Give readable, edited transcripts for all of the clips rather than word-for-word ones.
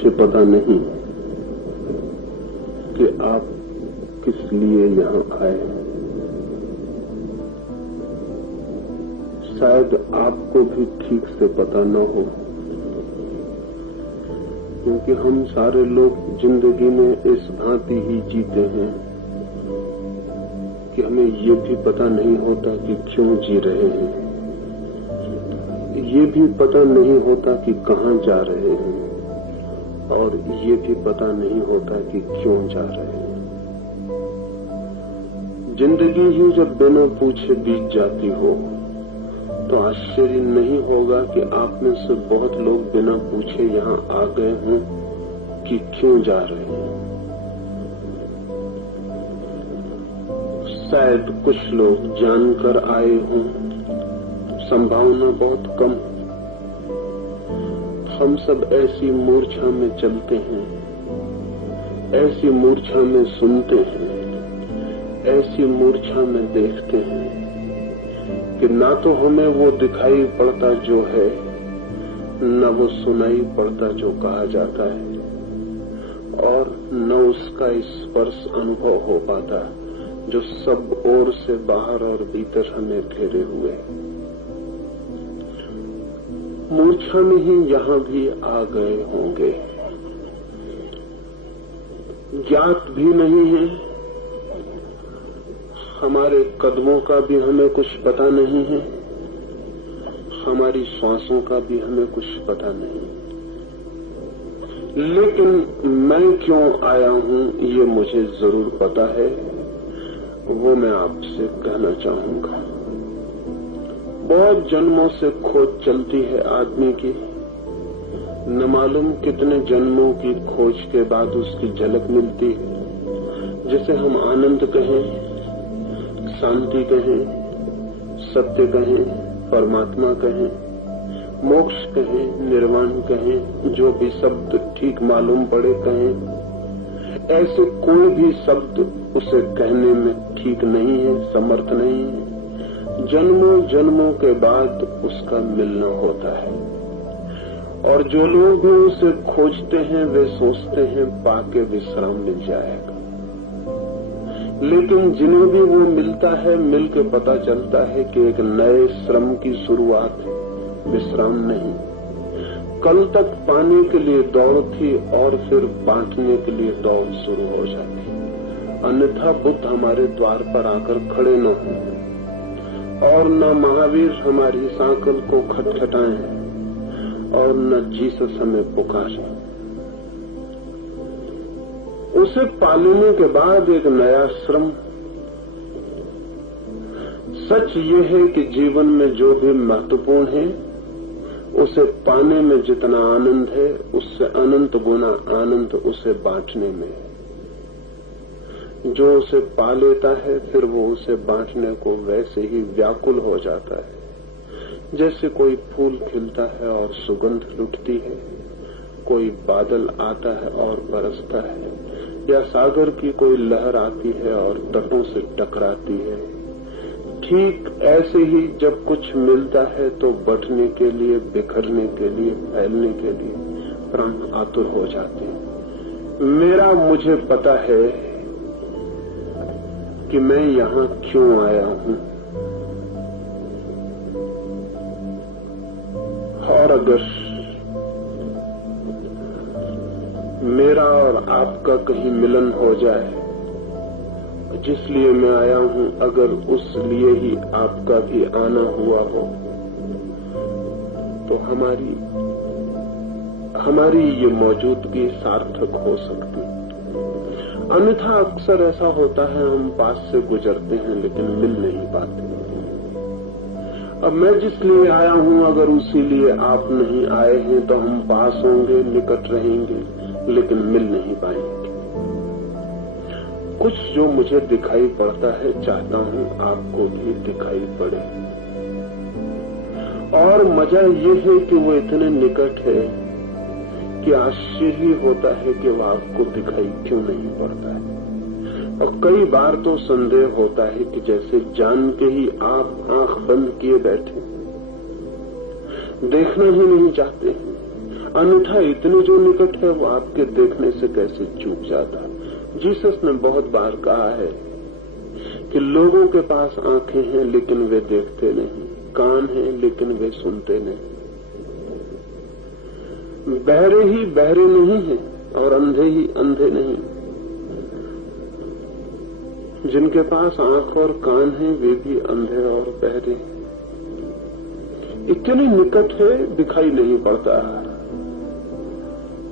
मुझे पता नहीं कि आप किस लिए यहाँ आए। शायद आपको भी ठीक से पता न हो, क्योंकि हम सारे लोग जिंदगी में इस भांति ही जीते हैं कि हमें ये भी पता नहीं होता कि क्यों जी रहे हैं, ये भी पता नहीं होता कि कहाँ जा रहे हैं, और ये भी पता नहीं होता कि क्यों जा रहे हैं। जिंदगी ही जब बिना पूछे बीत जाती हो तो आश्चर्य नहीं होगा कि आप में से बहुत लोग बिना पूछे यहाँ आ गए हों कि क्यों जा रहे हैं। शायद कुछ लोग जानकर आए हों, संभावना बहुत कम। हम सब ऐसी मूर्छा में चलते हैं, ऐसी मूर्छा में सुनते हैं, ऐसी मूर्छा में देखते हैं कि ना तो हमें वो दिखाई पड़ता जो है, न वो सुनाई पड़ता जो कहा जाता है, और न उसका स्पर्श अनुभव हो पाता जो सब ओर से बाहर और भीतर हमें घेरे हुए। मूर्छा में ही यहाँ भी आ गए होंगे। ज्ञात भी नहीं है, हमारे कदमों का भी हमें कुछ पता नहीं है, हमारी श्वासों का भी हमें कुछ पता नहीं। लेकिन मैं क्यों आया हूँ ये मुझे जरूर पता है, वो मैं आपसे कहना चाहूंगा। बहुत जन्मों से खोज चलती है आदमी की, न मालूम कितने जन्मों की खोज के बाद उसकी झलक मिलती है, जिसे हम आनंद कहें, शांति कहें, सत्य कहें, परमात्मा कहें, मोक्ष कहें, निर्वाण कहें, जो भी शब्द ठीक मालूम पड़े कहें। ऐसे कोई भी शब्द उसे कहने में ठीक नहीं है, समर्थ नहीं है। जन्मों जन्मों के बाद उसका मिलना होता है, और जो लोग भी उसे खोजते हैं वे सोचते हैं पाके विश्राम मिल जाएगा। लेकिन जिन्हें भी वो मिलता है, मिलकर पता चलता है कि एक नए श्रम की शुरुआत है, विश्राम नहीं। कल तक पाने के लिए दौड़ थी और फिर बांटने के लिए दौड़ शुरू हो जाती। अन्यथा बुद्ध हमारे द्वार पर आकर खड़े न हों, और न महावीर हमारी सांकल को खटखटाएं, और न जीसस हमें पुकारें। उसे पालने के बाद एक नया श्रम। सच ये है कि जीवन में जो भी महत्वपूर्ण है, उसे पाने में जितना आनंद है, उससे अनंत गुना आनंद उसे बांटने में है। जो उसे पा लेता है, फिर वो उसे बांटने को वैसे ही व्याकुल हो जाता है। जैसे कोई फूल खिलता है और सुगंध लुटती है, कोई बादल आता है और बरसता है, या सागर की कोई लहर आती है और तटों से टकराती है। ठीक ऐसे ही जब कुछ मिलता है तो बढ़ने के लिए, बिखरने के लिए, फैलने के लिए प्राण आतुर हो जाते हैं। मेरा मुझे पता है कि मैं यहाँ क्यों आया हूँ, और अगर मेरा और आपका कहीं मिलन हो जाए, जिसलिए मैं आया हूँ, अगर उस लिए ही आपका भी आना हुआ हो, तो हमारी ये मौजूदगी सार्थक हो सकती। अन्यथा अक्सर ऐसा होता है, हम पास से गुजरते हैं लेकिन मिल नहीं पाते। अब मैं जिस लिए आया हूँ, अगर उसी लिए आप नहीं आए हैं, तो हम पास होंगे, निकट रहेंगे, लेकिन मिल नहीं पाएंगे। कुछ जो मुझे दिखाई पड़ता है, चाहता हूँ आपको भी दिखाई पड़े। और मजा ये है कि वो इतने निकट है कि आश्चर्य होता है कि वो आपको दिखाई क्यों नहीं पड़ता है। और कई बार तो संदेह होता है कि जैसे जान के ही आप आंख बंद किए बैठे, देखना ही नहीं चाहते। अन्यथा इतने जो निकट है वो आपके देखने से कैसे चूक जाता। जीसस ने बहुत बार कहा है कि लोगों के पास आंखें हैं लेकिन वे देखते नहीं, कान हैं लेकिन वे सुनते नहीं। बहरे ही बहरे नहीं हैं और अंधे ही अंधे नहीं। जिनके पास आंख और कान हैं वे भी अंधे और बहरे। इतने निकट है दिखाई नहीं पड़ता,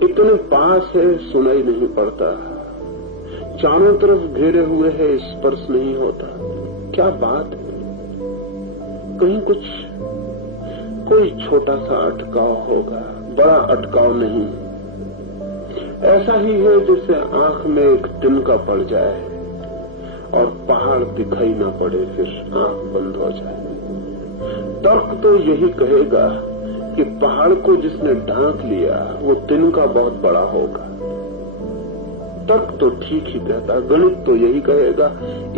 इतने पास है सुनाई नहीं पड़ता, चारों तरफ घेरे हुए है स्पर्श नहीं होता। क्या बात है। कहीं कुछ कोई छोटा सा अटकाव होगा, बड़ा अटकाव नहीं। ऐसा ही है जैसे आंख में एक तिनका पड़ जाए और पहाड़ दिखाई न पड़े, फिर आंख बंद हो जाए। तर्क तो यही कहेगा कि पहाड़ को जिसने ढांक लिया वो तिनका बहुत बड़ा होगा। तर्क तो ठीक ही कहता, गणित तो यही कहेगा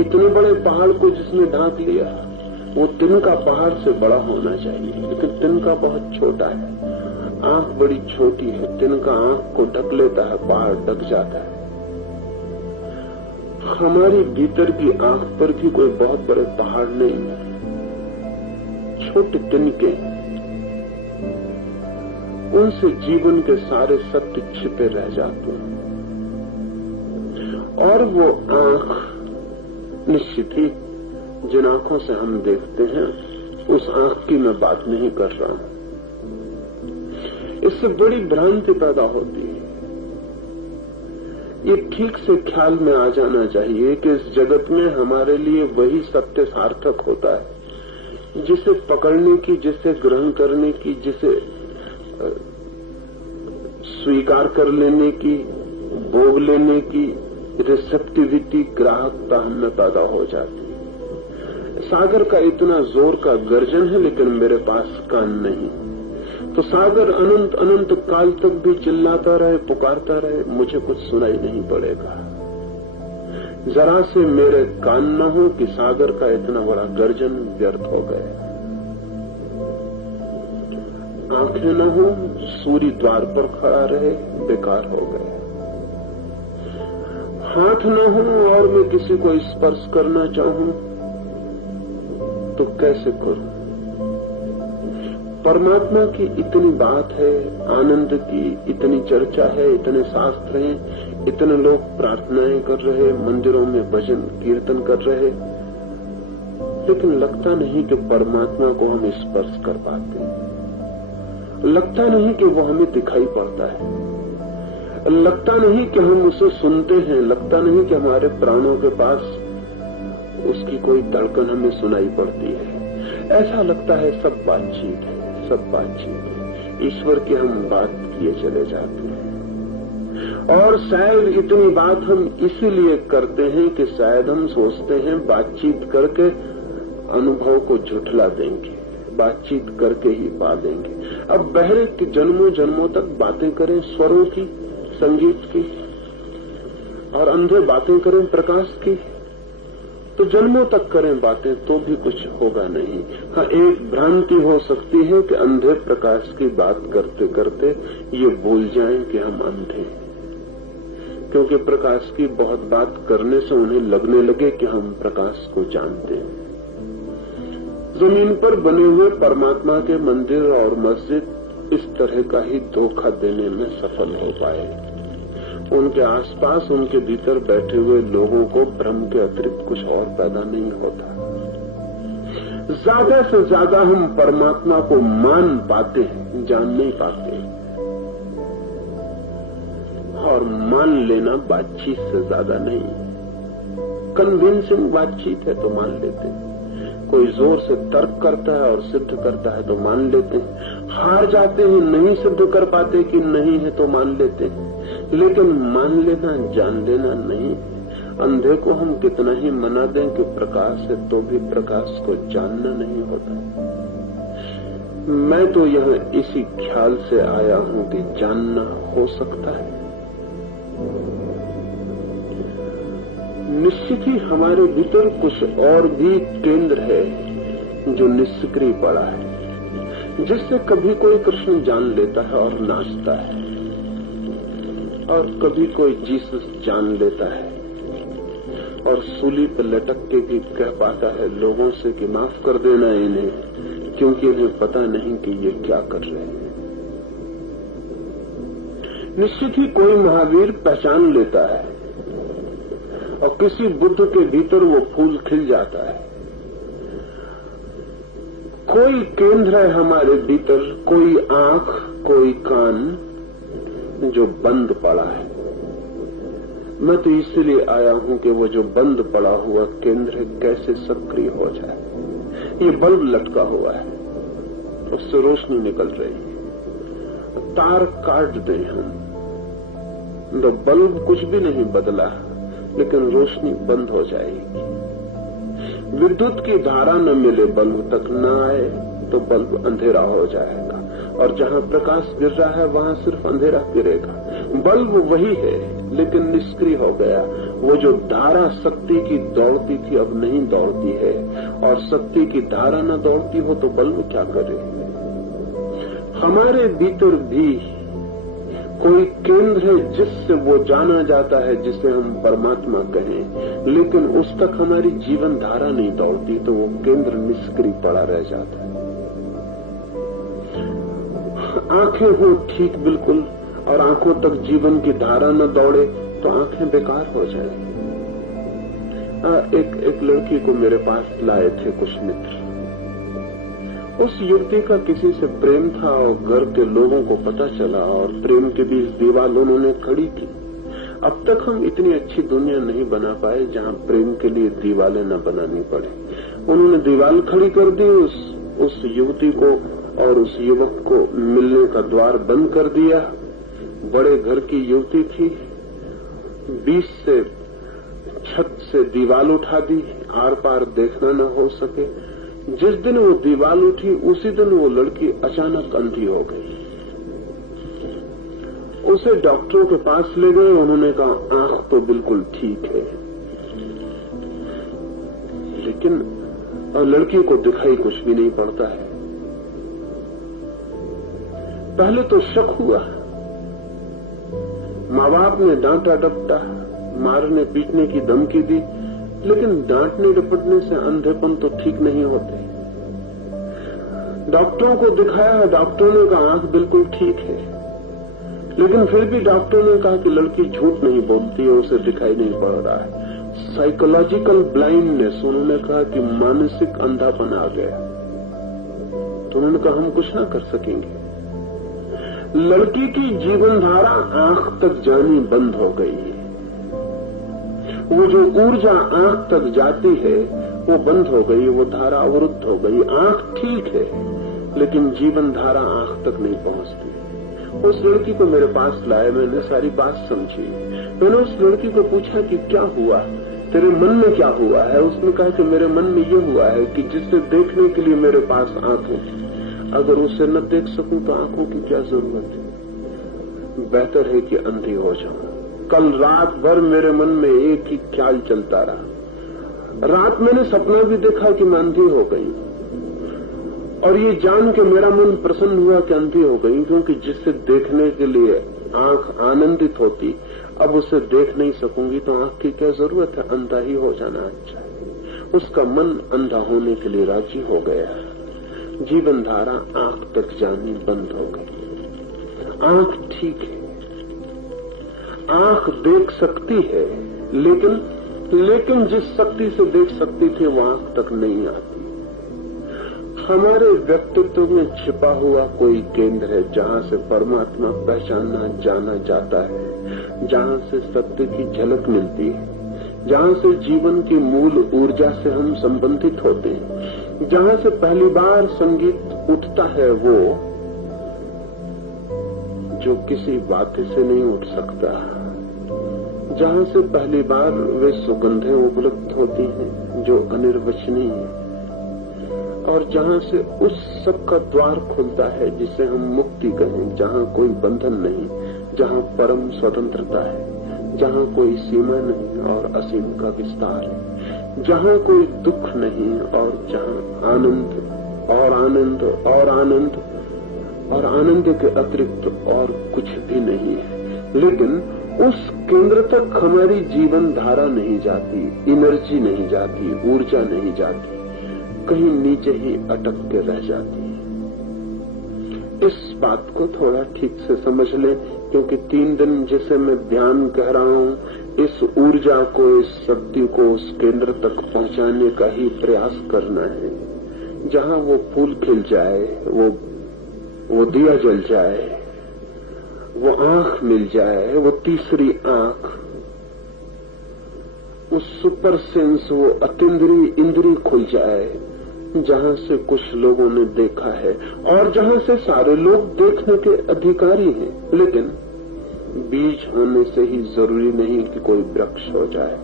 इतने बड़े पहाड़ को जिसने ढांक लिया वो तिनका पहाड़ से बड़ा होना चाहिए, लेकिन तिनका बहुत छोटा है। आंख बड़ी छोटी है, तिनका आंख को ढक लेता है, पहाड़ ढक जाता है। हमारी भीतर की आंख पर भी कोई बहुत बड़े पहाड़ नहीं है, छोटे तिनके। उनसे जीवन के सारे सत्य छिपे रह जाते हैं। और वो आंख निश्चित ही जिन आंखों से हम देखते हैं उस आंख की मैं बात नहीं कर रहा हूं। इससे बड़ी भ्रांति पैदा होती है। ये ठीक से ख्याल में आ जाना चाहिए कि इस जगत में हमारे लिए वही सत्य सार्थक होता है जिसे पकड़ने की, जिसे ग्रहण करने की, जिसे स्वीकार कर लेने की, भोग लेने की रिसेप्टिविटी, ग्राहकता हमें पैदा हो जाती है। सागर का इतना जोर का गर्जन है लेकिन मेरे पास कान नहीं, तो सागर अनंत अनंत काल तक भी चिल्लाता रहे, पुकारता रहे, मुझे कुछ सुनाई नहीं पड़ेगा। जरा से मेरे कान न हो कि सागर का इतना बड़ा गर्जन व्यर्थ हो गया। आंखें न हो, सूर्य द्वार पर खड़ा रहे, बेकार हो गया। हाथ न हो और मैं किसी को स्पर्श करना चाहूं तो कैसे करूं। परमात्मा की इतनी बात है, आनंद की इतनी चर्चा है, इतने शास्त्र हैं, इतने लोग प्रार्थनाएं कर रहे, मंदिरों में भजन कीर्तन कर रहे, लेकिन लगता नहीं कि परमात्मा को हम स्पर्श कर पाते। लगता नहीं कि वो हमें दिखाई पड़ता है, लगता नहीं कि हम उसे सुनते हैं, लगता नहीं कि हमारे प्राणों के पास उसकी कोई धड़कन हमें सुनाई पड़ती है। ऐसा लगता है सब बातचीत है, सब बातचीत है। ईश्वर की हम बात किए चले जाते हैं और शायद इतनी बात हम इसीलिए करते हैं कि शायद हम सोचते हैं बातचीत करके अनुभव को झुठला देंगे, बातचीत करके ही पा देंगे। अब बहरे के जन्मों जन्मों तक बातें करें स्वरों की, संगीत की, और अंधे बातें करें प्रकाश की, तो जन्मों तक करें बातें तो भी कुछ होगा नहीं। हाँ, एक भ्रांति हो सकती है कि अंधे प्रकाश की बात करते करते ये भूल जाएं कि हम अंधे हैं, क्योंकि प्रकाश की बहुत बात करने से उन्हें लगने लगे कि हम प्रकाश को जानते हैं। जमीन पर बने हुए परमात्मा के मंदिर और मस्जिद इस तरह का ही धोखा देने में सफल हो पाए। उनके आसपास, उनके भीतर बैठे हुए लोगों को भ्रम के अतिरिक्त कुछ और पैदा नहीं होता। ज्यादा से ज्यादा हम परमात्मा को मान पाते हैं, जान नहीं पाते। और मान लेना बातचीत से ज्यादा नहीं। कन्विंसिंग बातचीत है तो मान लेते हैं, कोई जोर से तर्क करता है और सिद्ध करता है तो मान लेते हैं, हार जाते हैं, नहीं सिद्ध कर पाते कि नहीं है तो मान लेते हैं, लेकिन मान लेना, जान लेना नहीं। अंधे को हम कितना ही मना दें कि प्रकाश है तो भी प्रकाश को जानना नहीं होता। मैं तो यहां इसी ख्याल से आया हूं कि जानना हो सकता है। निश्चित ही हमारे भीतर कुछ और भी केंद्र है जो निष्क्रिय पड़ा है, जिससे कभी कोई कृष्ण जान लेता है और नाचता है, और कभी कोई जीसस जान लेता है और सूली पर लटक के भी कह पाता है लोगों से कि माफ कर देना इन्हें, क्योंकि इन्हें पता नहीं कि ये क्या कर रहे हैं। निश्चित ही कोई महावीर पहचान लेता है और किसी बुद्ध के भीतर वो फूल खिल जाता है। कोई केंद्र है हमारे भीतर, कोई आंख, कोई कान जो बंद पड़ा है। मैं तो इसलिए आया हूं कि वो जो बंद पड़ा हुआ केंद्र कैसे सक्रिय हो जाए। ये बल्ब लटका हुआ है, उससे रोशनी निकल रही है, तार काट दें हम तो बल्ब कुछ भी नहीं बदला, लेकिन रोशनी बंद हो जाएगी। विद्युत की धारा न मिले, बल्ब तक न आए तो बल्ब अंधेरा हो जाएगा, और जहां प्रकाश गिर रहा है वहां सिर्फ अंधेरा गिरेगा। बल्ब वही है लेकिन निष्क्रिय हो गया। वो जो धारा शक्ति की दौड़ती थी अब नहीं दौड़ती है, और शक्ति की धारा न दौड़ती हो तो बल्ब क्या करे। हमारे भीतर भी कोई केंद्र है जिससे वो जाना जाता है, जिसे हम परमात्मा कहें, लेकिन उस तक हमारी जीवन धारा नहीं दौड़ती, तो वो केंद्र निष्क्रिय पड़ा रह जाता है। आंखें हो ठीक बिल्कुल और आंखों तक जीवन की धारा न दौड़े तो आंखें बेकार हो जाए। एक लड़की को मेरे पास लाए थे कुछ मित्र। उस युवती का किसी से प्रेम था और घर के लोगों को पता चला, और प्रेम के बीच दीवार उन्होंने खड़ी की। अब तक हम इतनी अच्छी दुनिया नहीं बना पाए जहां प्रेम के लिए दीवारें न बनानी पड़े। उन्होंने दीवार खड़ी कर दी, उस युवती को और उस युवक को मिलने का द्वार बंद कर दिया। बड़े घर की युवती थी, 20 से छत से दीवार उठा दी, आर पार देखना न हो सके। जिस दिन वो दीवार उठी उसी दिन वो लड़की अचानक अंधी हो गई। उसे डॉक्टरों के पास ले गए, उन्होंने कहा आंख तो बिल्कुल ठीक है, लेकिन लड़की को दिखाई कुछ भी नहीं पड़ता है। पहले तो शक हुआ, माँ बाप ने डांटा डपटा, मारने पीटने की धमकी दी, लेकिन डांटने डपटने से अंधेपन तो ठीक नहीं होते। डॉक्टरों को दिखाया, डॉक्टरों ने कहा आंख बिल्कुल ठीक है, लेकिन फिर भी डॉक्टरों ने कहा कि लड़की झूठ नहीं बोलती है, उसे दिखाई नहीं पड़ रहा है। साइकोलॉजिकल ब्लाइंडनेस, उन्होंने कहा कि मानसिक अंधापन आ गया। तो उन्होंने कहा हम कुछ ना कर सकेंगे। लड़की की जीवन धारा आंख तक जानी बंद हो गई है। वो जो ऊर्जा आंख तक जाती है वो बंद हो गई, वो धारा अवरुद्ध हो गई। आंख ठीक है लेकिन जीवन धारा आंख तक नहीं पहुंचती। उस लड़की को मेरे पास लाए, मैंने सारी बात समझी। मैंने उस लड़की को पूछा कि क्या हुआ, तेरे मन में क्या हुआ है। उसने कहा कि मेरे मन में ये हुआ है कि जिससे देखने के लिए मेरे पास आंख होती, अगर उसे न देख सकूं तो आंखों की क्या जरूरत है। बेहतर है कि अंधी हो जाऊं। कल रात भर मेरे मन में एक ही ख्याल चलता रहा। रात मैंने सपना भी देखा कि मैं अंधी हो गई, और ये जान के मेरा मन प्रसन्न हुआ कि अंधी हो गई, क्योंकि जिससे देखने के लिए आंख आनंदित होती, अब उसे देख नहीं सकूंगी तो आंख की क्या जरूरत है, अंधा ही हो जाना अच्छा है। उसका मन अंधा होने के लिए राजी हो गया। जीवन धारा आंख तक जानी बंद हो गई। आंख ठीक है, आंख देख सकती है, लेकिन जिस शक्ति से देख सकती थी वो आंख तक नहीं आती। हमारे व्यक्तित्व में छिपा हुआ कोई केंद्र है जहां से परमात्मा पहचाना जाना जाता है, जहां से सत्य की झलक मिलती है, जहां से जीवन की मूल ऊर्जा से हम संबंधित होते हैं, जहां से पहली बार संगीत उठता है वो जो किसी बात से नहीं उठ सकता, जहां से पहली बार वे सुगंधें उपलब्ध होती हैं जो अनिर्वचनीय है, और जहां से उस सब का द्वार खुलता है जिसे हम मुक्ति कहें, जहां कोई बंधन नहीं, जहां परम स्वतंत्रता है, जहां कोई सीमा नहीं और असीम का विस्तार है, जहां कोई दुख नहीं और जहां आनंद और आनंद और आनंद, और आनंद के अतिरिक्त और कुछ भी नहीं है। लेकिन उस केंद्र तक हमारी जीवन धारा नहीं जाती, एनर्जी नहीं जाती, ऊर्जा नहीं जाती, कहीं नीचे ही अटक के रह जाती है। इस बात को थोड़ा ठीक से समझ लें, क्योंकि 3 दिन जिसे मैं ध्यान कह रहा हूं, इस ऊर्जा को, इस शक्ति को उस केंद्र तक पहुंचाने का ही प्रयास करना है, जहां वो फूल खिल जाए, वो दिया जल जाए, वो आंख मिल जाए, वो तीसरी आंख, वो सुपर सेंस, वो अतीन्द्रिय इंद्रिय खुल जाए, जहां से कुछ लोगों ने देखा है और जहां से सारे लोग देखने के अधिकारी हैं। लेकिन बीज होने से ही जरूरी नहीं कि कोई वृक्ष हो जाए।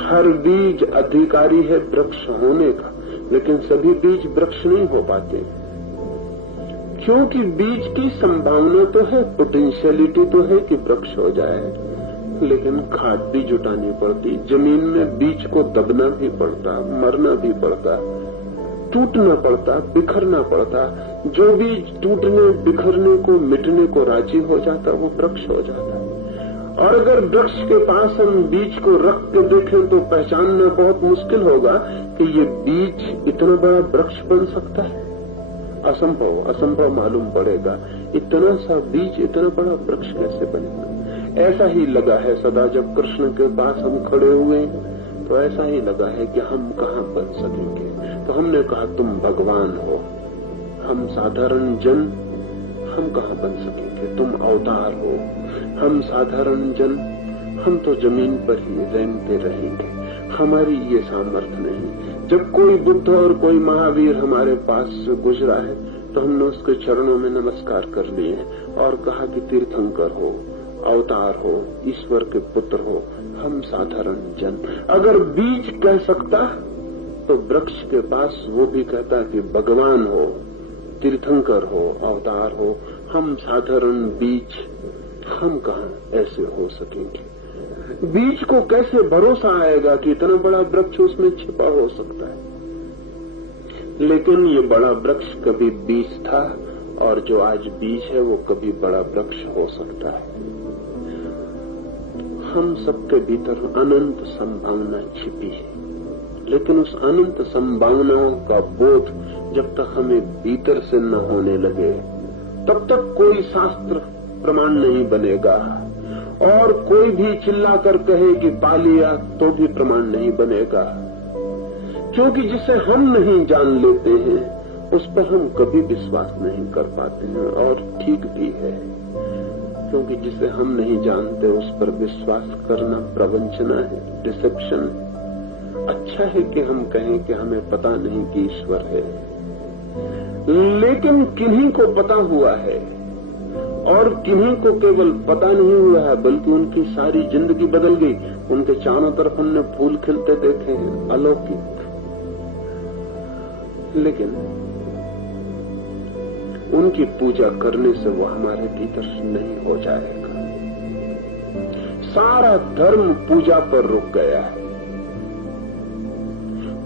हर बीज अधिकारी है वृक्ष होने का, लेकिन सभी बीज वृक्ष नहीं हो पाते, क्योंकि बीज की संभावना तो है, पोटेंशियलिटी तो है कि वृक्ष हो जाए, लेकिन खाद भी जुटानी पड़ती। जमीन में बीज को दबना भी पड़ता, मरना भी पड़ता, टूटना पड़ता, बिखरना पड़ता। जो बीज टूटने, बिखरने को, मिटने को राजी हो जाता, वो वृक्ष हो जाता है। और अगर वृक्ष के पास हम बीज को रख के देखें तो पहचानना बहुत मुश्किल होगा कि ये बीज इतना बड़ा वृक्ष बन सकता है। असंभव मालूम पड़ेगा। इतना सा बीज इतना बड़ा वृक्ष कैसे बनेगा। ऐसा ही लगा है सदा, जब कृष्ण के पास हम खड़े हुए तो ऐसा ही लगा है कि हम कहाँ बन सकेंगे। तो हमने कहा तुम भगवान हो, हम साधारण जन, हम कहाँ बन सकेंगे। तुम अवतार हो, हम साधारण जन, हम तो जमीन पर ही रेंगते रहेंगे, हमारी ये सामर्थ्य नहीं। जब कोई बुद्ध और कोई महावीर हमारे पास से गुजरा है तो हमने उसके चरणों में नमस्कार कर लिए और कहा कि तीर्थंकर हो, अवतार हो, ईश्वर के पुत्र हो, हम साधारण जन। अगर बीज कह सकता तो वृक्ष के पास वो भी कहता कि भगवान हो, तीर्थंकर हो, अवतार हो, हम साधारण बीज, हम कहाँ ऐसे हो सकेंगे। बीज को कैसे भरोसा आएगा कि इतना बड़ा वृक्ष उसमें छिपा हो सकता है। लेकिन ये बड़ा वृक्ष कभी बीज था और जो आज बीज है वो कभी बड़ा वृक्ष हो सकता है। हम सबके भीतर अनंत संभावना छिपी है, लेकिन उस अनंत संभावनाओं का बोध जब तक हमें भीतर से न होने लगे तब तक कोई शास्त्र प्रमाण नहीं बनेगा, और कोई भी चिल्लाकर कहे कि पा लिया तो भी प्रमाण नहीं बनेगा। क्योंकि जिसे हम नहीं जान लेते हैं उस पर हम कभी विश्वास नहीं कर पाते हैं, और ठीक भी है, क्योंकि जिसे हम नहीं जानते उस पर विश्वास करना प्रवंचना है, डिसेप्शन है। अच्छा है कि हम कहें कि हमें पता नहीं कि ईश्वर है, लेकिन किन्हीं को पता हुआ है, और किन्हीं को केवल पता नहीं हुआ है बल्कि उनकी सारी जिंदगी बदल गई। उनके चारों तरफ हमने फूल खिलते देखे हैं, अलौकिक, लेकिन उनकी पूजा करने से वो हमारे भीतर नहीं हो जाएगा। सारा धर्म पूजा पर रुक गया है।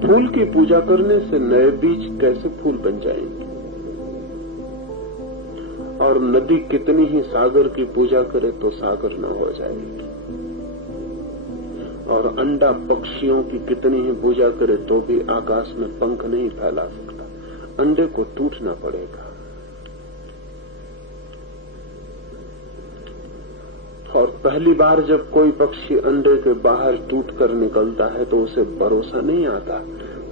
फूल की पूजा करने से नए बीज कैसे फूल बन जाएंगे, और नदी कितनी ही सागर की पूजा करे तो सागर न हो जाएगी, और अंडा पक्षियों की कितनी ही पूजा करे तो भी आकाश में पंख नहीं फैला सकता, अंडे को टूटना पड़ेगा। और पहली बार जब कोई पक्षी अंडे के बाहर टूटकर निकलता है तो उसे भरोसा नहीं आता।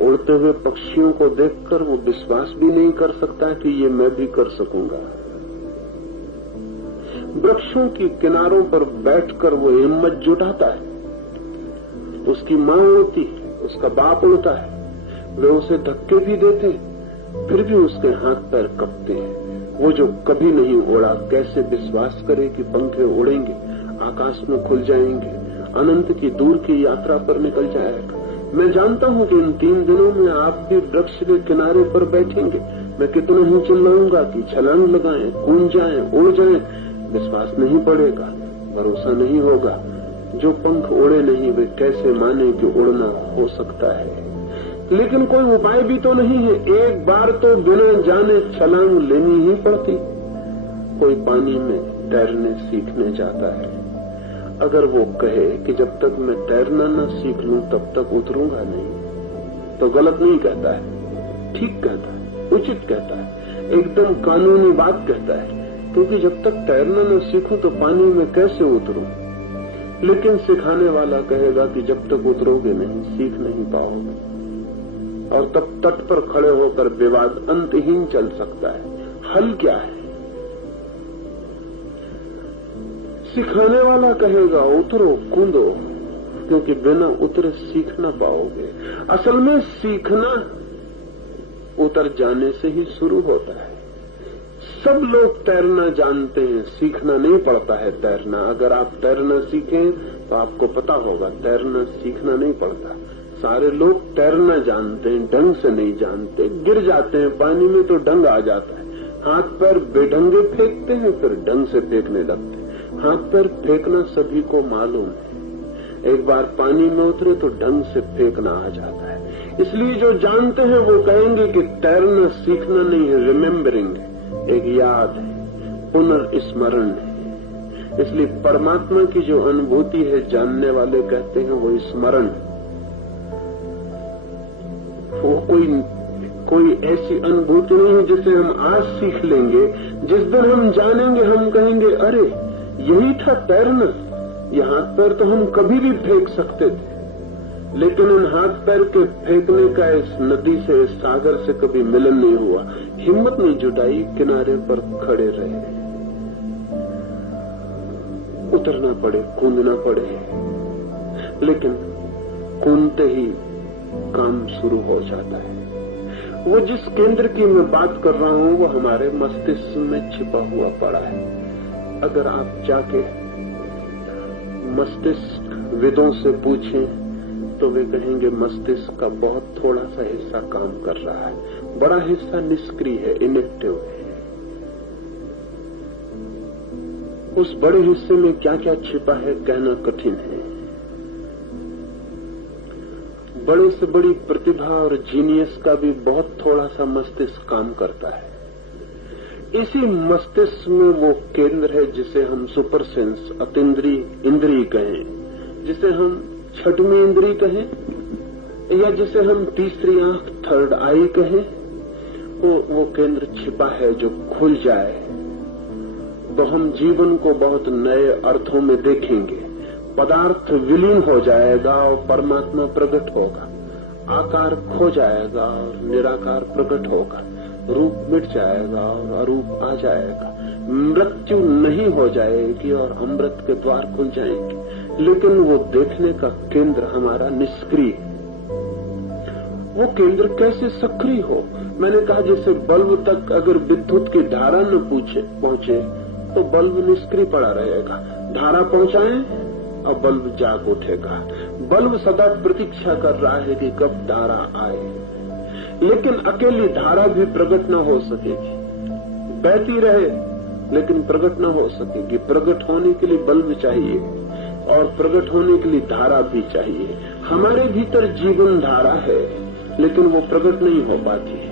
उड़ते हुए पक्षियों को देखकर वो विश्वास भी नहीं कर सकता कि ये मैं भी कर सकूंगा। वृक्षों की किनारों पर बैठकर वो हिम्मत जुटाता है, उसकी मां उड़ती है, उसका बाप उड़ता है, वे उसे धक्के भी देते हैं, फिर भी उसके हाथ पैर कपते हैं। वो जो कभी नहीं उड़ा कैसे विश्वास करे कि पंखे उड़ेंगे, आकाश में खुल जाएंगे, अनंत की दूर की यात्रा पर निकल जाएगा। मैं जानता हूं कि इन 3 दिनों में आप भी वृक्ष के किनारे पर बैठेंगे। मैं कितना ही चिल्लाऊंगा कि छलांग लगाएं, कूद जाएं, उड़ जाएं, विश्वास नहीं पड़ेगा, भरोसा नहीं होगा। जो पंख उड़े नहीं वे कैसे माने कि उड़ना हो सकता है। लेकिन कोई उपाय भी तो नहीं है। एक बार तो बिना जाने छलांग लेनी ही पड़ती। कोई पानी में तैरने सीखने जाता है, अगर वो कहे कि जब तक मैं तैरना न सीख लूं तब तक उतरूंगा नहीं, तो गलत नहीं कहता है, ठीक कहता है, उचित कहता है, एकदम कानूनी बात कहता है। क्योंकि जब तक तैरना न सीखूं तो पानी में कैसे उतरूं। लेकिन सिखाने वाला कहेगा कि जब तक उतरोगे नहीं सीख नहीं पाओगे, और तब तट पर खड़े होकर विवाद अंतहीन चल सकता है। हल क्या है? सिखाने वाला कहेगा उतरो, कूदो, क्योंकि बिना उतरे सीख न पाओगे। असल में सीखना उतर जाने से ही शुरू होता है। सब लोग तैरना जानते हैं, सीखना नहीं पड़ता है तैरना। अगर आप तैरना सीखें तो आपको पता होगा तैरना सीखना नहीं पड़ता। सारे लोग तैरना जानते हैं, ढंग से नहीं जानते। गिर जाते हैं पानी में तो ढंग आ जाता है, हाथ पैर बेढंगे फेंकते हैं, फिर ढंग से फेंकने लगते हैं। हाथ पैर फेंकना सभी को मालूम है, एक बार पानी में उतरे तो ढंग से फेंकना आ जाता है। इसलिए जो जानते हैं वो कहेंगे कि तैरना सीखना नहीं है, रिमेम्बरिंग है, एक याद है, पुनर्स्मरण है। इसलिए परमात्मा की जो अनुभूति है जानने वाले कहते हैं वो स्मरण। वो कोई ऐसी अनुभूति नहीं है जिसे हम आज सीख लेंगे, जिस दिन हम जानेंगे हम कहेंगे अरे यही था तैरना। ये हाथ पैर तो हम कभी भी फेंक सकते थे, लेकिन इन हाथ पैर के फेंकने का इस नदी से, इस सागर से कभी मिलन नहीं हुआ, हिम्मत नहीं जुटाई, किनारे पर खड़े रहे। उतरना पड़े, कूदना पड़े, लेकिन कूदते ही काम शुरू हो जाता है। वो जिस केंद्र की मैं बात कर रहा हूं वो हमारे मस्तिष्क में छिपा हुआ पड़ा है। अगर आप जाके मस्तिष्क विदों से पूछें तो वे कहेंगे मस्तिष्क का बहुत थोड़ा सा हिस्सा काम कर रहा है, बड़ा हिस्सा निष्क्रिय है, इनएक्टिव है। उस बड़े हिस्से में क्या क्या छिपा है कहना कठिन है। बड़े से बड़ी प्रतिभा और जीनियस का भी बहुत थोड़ा सा मस्तिष्क काम करता है। इसी मस्तिष्क में वो केंद्र है जिसे हम सुपर सेंस, अतीन्द्रिय इंद्रिय कहें, जिसे हम छठवीं इंद्रिय कहें, या जिसे हम तीसरी आंख, थर्ड आई कहें। वो केंद्र छिपा है, जो खुल जाए तो हम जीवन को बहुत नए अर्थों में देखेंगे। पदार्थ विलीन हो जाएगा और परमात्मा प्रकट होगा, आकार खो जाएगा और निराकार प्रकट होगा, रूप मिट जाएगा और अरूप आ जाएगा, मृत्यु नहीं हो जाएगी और अमृत के द्वार खुल जाएंगे। लेकिन वो देखने का केंद्र हमारा निष्क्रिय। वो केंद्र कैसे सक्रिय हो? मैंने कहा जैसे बल्ब तक अगर विद्युत की धारा न पहुंचे तो बल्ब निष्क्रिय पड़ा रहेगा। धारा पहुंचाएं और बल्ब जाग उठेगा। बल्ब सदा प्रतीक्षा कर रहा है कि कब धारा आए, लेकिन अकेली धारा भी प्रकट न हो सकेगी, बहती रहे लेकिन प्रकट न हो सकेगी। प्रकट होने के लिए बल्ब चाहिए और प्रकट होने के लिए धारा भी चाहिए। हमारे भीतर जीवन धारा है, लेकिन वो प्रकट नहीं हो पाती है,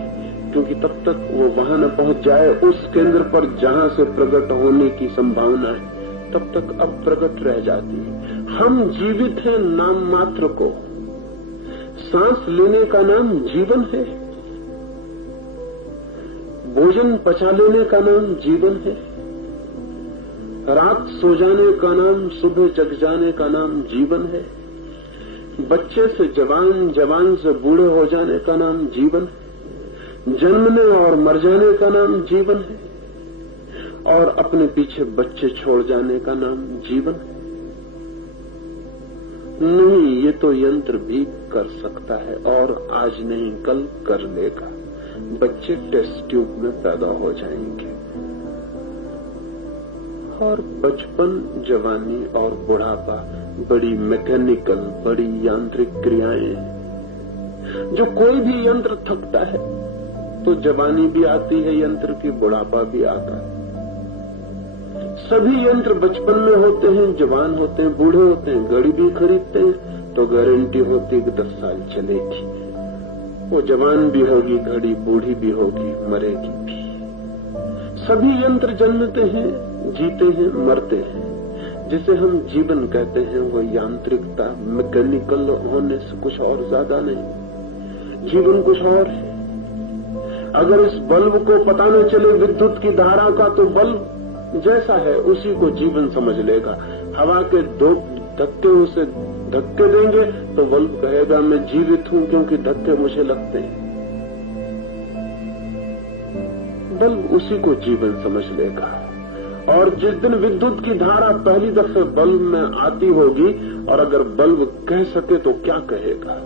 क्योंकि तब तक वो वहां न पहुंच जाए उस केंद्र पर जहां से प्रकट होने की संभावना है, तब तक अब प्रकट रह जाती है। हम जीवित हैं नाम मात्र को। सांस लेने का नाम जीवन है, भोजन पचा लेने का नाम जीवन है, रात सो जाने का नाम, सुबह जग जाने का नाम जीवन है, बच्चे से जवान, जवान से बूढ़े हो जाने का नाम जीवन है, जन्मने और मर जाने का नाम जीवन है, और अपने पीछे बच्चे छोड़ जाने का नाम जीवन है। नहीं, ये तो यंत्र भी कर सकता है और आज नहीं कल कर लेगा। बच्चे टेस्ट ट्यूब में पैदा हो जाएंगे और बचपन, जवानी और बुढ़ापा बड़ी मैकेनिकल, बड़ी यांत्रिक क्रियाएं। जो कोई भी यंत्र थकता है तो जवानी भी आती है यंत्र की, बुढ़ापा भी आता है। सभी यंत्र बचपन में होते हैं, जवान होते हैं, बूढ़े होते हैं। गाड़ी भी खरीदते हैं तो गारंटी होती है कि 10 साल चलेगी। वो जवान भी होगी, घड़ी बूढ़ी भी होगी, मरेगी भी। सभी यंत्र जन्मते हैं, जीते हैं, मरते हैं। जिसे हम जीवन कहते हैं वो यांत्रिकता, मैकेनिकल होने से कुछ और ज्यादा नहीं। जीवन कुछ और है। अगर इस बल्ब को पता न चले विद्युत की धारा का, तो बल्ब जैसा है उसी को जीवन समझ लेगा। हवा के दो धक्के उसे धक्के देंगे तो बल्ब कहेगा मैं जीवित हूं क्योंकि धक्के मुझे लगते हैं। बल्ब उसी को जीवन समझ लेगा। और जिस दिन विद्युत की धारा पहली दफे बल्ब में आती होगी और अगर बल्ब कह सके तो क्या कहेगा?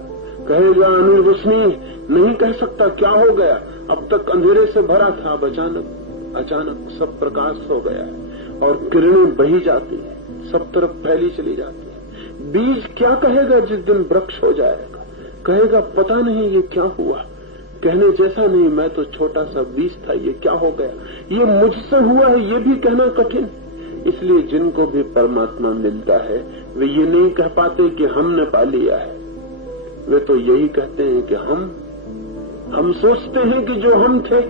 कहेगा अनिर्वचनीय। नहीं कह सकता, क्या हो गया? अब तक अंधेरे से भरा था, अब अचानक सब प्रकाश हो गया है और किरणें बही जाती है, सब तरफ फैली चली जाती है। बीज क्या कहेगा जिस दिन वृक्ष हो जाएगा? कहेगा पता नहीं ये क्या हुआ, कहने जैसा नहीं, मैं तो छोटा सा बीज था, ये क्या हो गया? ये मुझसे हुआ है, ये भी कहना कठिन। इसलिए जिनको भी परमात्मा मिलता है वे ये नहीं कह पाते कि हमने पा लिया है। वे तो यही कहते हैं कि हम सोचते हैं कि जो हम थे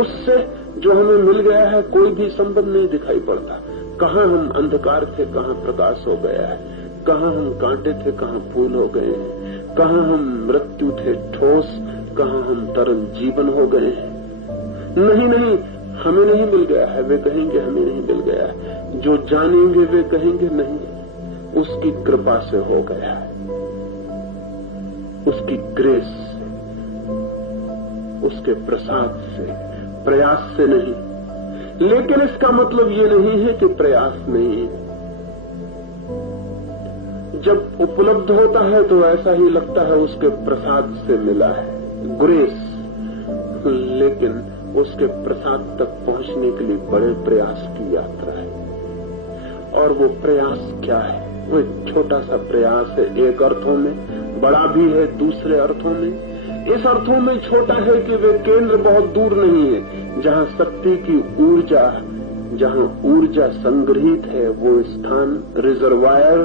उससे जो हमें मिल गया है कोई भी संबंध नहीं दिखाई पड़ता। कहाँ हम अंधकार थे, कहाँ प्रकाश हो गया है, कहाँ हम कांटे थे, कहाँ फूल हो गए हैं, कहाँ हम मृत्यु थे ठोस, कहाँ हम तरल जीवन हो गए हैं। नहीं, हमें नहीं मिल गया है, वे कहेंगे हमें नहीं मिल गया है। जो जानेंगे वे कहेंगे नहीं, उसकी कृपा से हो गया है, उसकी ग्रेस से, उसके प्रसाद से, प्रयास से नहीं। लेकिन इसका मतलब ये नहीं है कि प्रयास नहीं है। जब उपलब्ध होता है तो ऐसा ही लगता है उसके प्रसाद से मिला है, ग्रेस। लेकिन उसके प्रसाद तक पहुंचने के लिए बड़े प्रयास की यात्रा है। और वो प्रयास क्या है? वो एक छोटा सा प्रयास है, एक अर्थों में, बड़ा भी है दूसरे अर्थों में। इस अर्थों में छोटा है कि वे केंद्र बहुत दूर नहीं है। जहां शक्ति की ऊर्जा, जहां ऊर्जा संग्रहित है, वो स्थान रिजर्वायर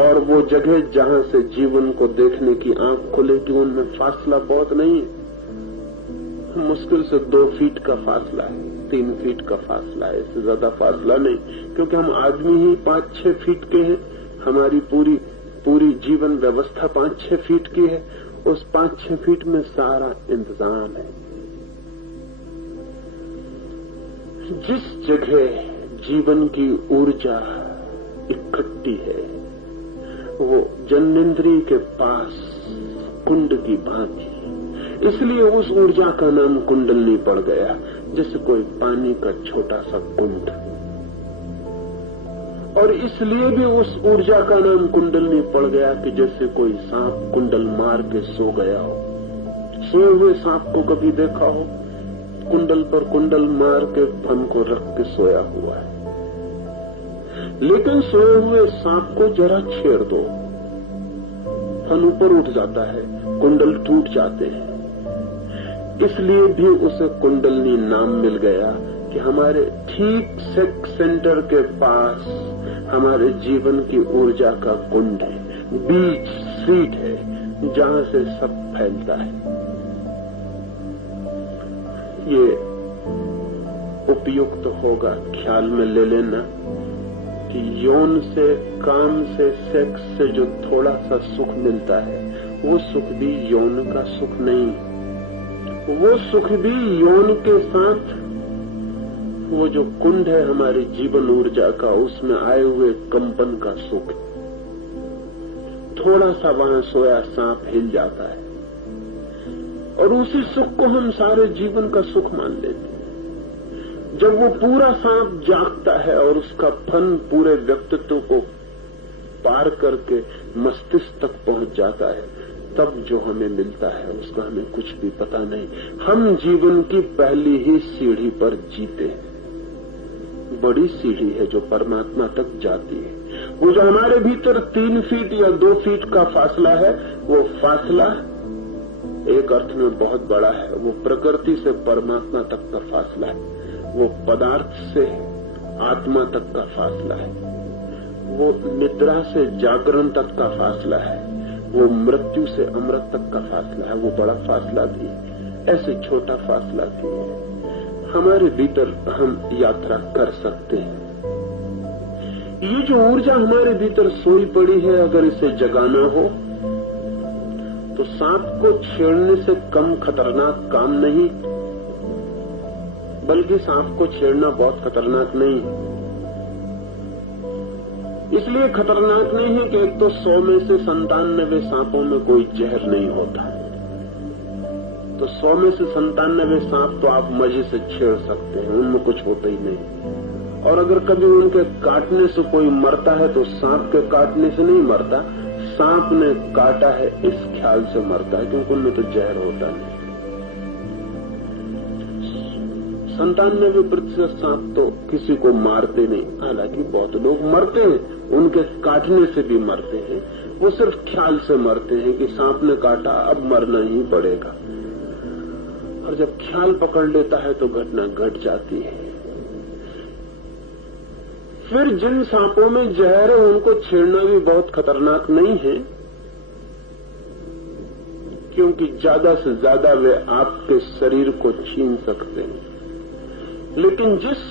और वो जगह जहां से जीवन को देखने की आंख खुलेगी, उनमें फासला बहुत नहीं है। मुश्किल से 2 फीट का फासला है, 3 फीट का फासला है, इससे ज्यादा फासला नहीं। क्योंकि हम आदमी ही 5-6 फीट के हैं। हमारी पूरी जीवन व्यवस्था 5-6 फीट की है। उस 5-6 फीट में सारा इंतजाम है। जिस जगह जीवन की ऊर्जा इकट्ठी है वो जन्नेन्द्रिय के पास कुंड की भांति, इसलिए उस ऊर्जा का नाम कुंडलनी पड़ गया, जैसे कोई पानी का छोटा सा कुंड। और इसलिए भी उस ऊर्जा का नाम कुंडलनी पड़ गया कि जैसे कोई सांप कुंडल मार के सो गया हो। सोए हुए सांप को कभी देखा हो? कुंडल पर कुंडल मार के फन को रख के सोया हुआ है। लेकिन सोए हुए सांप को जरा छेड़ दो, फन ऊपर उठ जाता है, कुंडल टूट जाते हैं। इसलिए भी उसे कुंडलनी नाम मिल गया कि हमारे ठीक सेक्स सेंटर के पास हमारे जीवन की ऊर्जा का कुंड है, बीज सीट है, जहां से सब फैलता है। ये उपयुक्त होगा ख्याल में ले लेना कि यौन से, काम से, सेक्स से जो थोड़ा सा सुख मिलता है वो सुख भी यौन का सुख नहीं। वो सुख भी यौन के साथ वो जो कुंड है हमारी जीवन ऊर्जा का, उसमें आए हुए कंपन का सुख। थोड़ा सा वहां सोया सांप हिल जाता है और उसी सुख को हम सारे जीवन का सुख मान लेते हैं। जब वो पूरा सांप जागता है और उसका फन पूरे व्यक्तित्व को पार करके मस्तिष्क तक पहुंच जाता है, तब जो हमें मिलता है उसका हमें कुछ भी पता नहीं। हम जीवन की पहली ही सीढ़ी पर जीते हैं। बड़ी सीढ़ी है जो परमात्मा तक जाती है। वो जो हमारे भीतर 3 फीट या 2 फीट का फासला है, वो फासला एक अर्थ में बहुत बड़ा है। वो प्रकृति से परमात्मा तक का फासला है, वो पदार्थ से आत्मा तक का फासला है, वो निद्रा से जागरण तक का फासला है, वो मृत्यु से अमृत तक का फासला है, वो बड़ा फासला भी है, ऐसे छोटा फासला भी है। हमारे भीतर हम यात्रा कर सकते हैं। ये जो ऊर्जा हमारे भीतर सोई पड़ी है, अगर इसे जगाना हो तो सांप को छेड़ने से कम खतरनाक काम नहीं, बल्कि सांप को छेड़ना बहुत खतरनाक नहीं। इसलिए खतरनाक नहीं है कि एक तो 100 में से 97 सांपों में कोई जहर नहीं होता, तो 100 में से 97 सांप तो आप मजे से छेड़ सकते हैं, उनमें कुछ होता ही नहीं। और अगर कभी उनके काटने से कोई मरता है तो सांप के काटने से नहीं मरता, सांप ने काटा है इस ख्याल से मरता है, क्योंकि उनमें तो जहर होता नहीं। 97% सांप तो किसी को मारते नहीं, हालांकि बहुत लोग मरते हैं, उनके काटने से भी मरते हैं, वो सिर्फ ख्याल से मरते हैं कि सांप ने काटा, अब मरना ही पड़ेगा। और जब ख्याल पकड़ लेता है तो घटना घट जाती है। फिर जिन सांपों में जहर है उनको छेड़ना भी बहुत खतरनाक नहीं है, क्योंकि ज्यादा से ज्यादा वे आपके शरीर को छीन सकते हैं। लेकिन जिस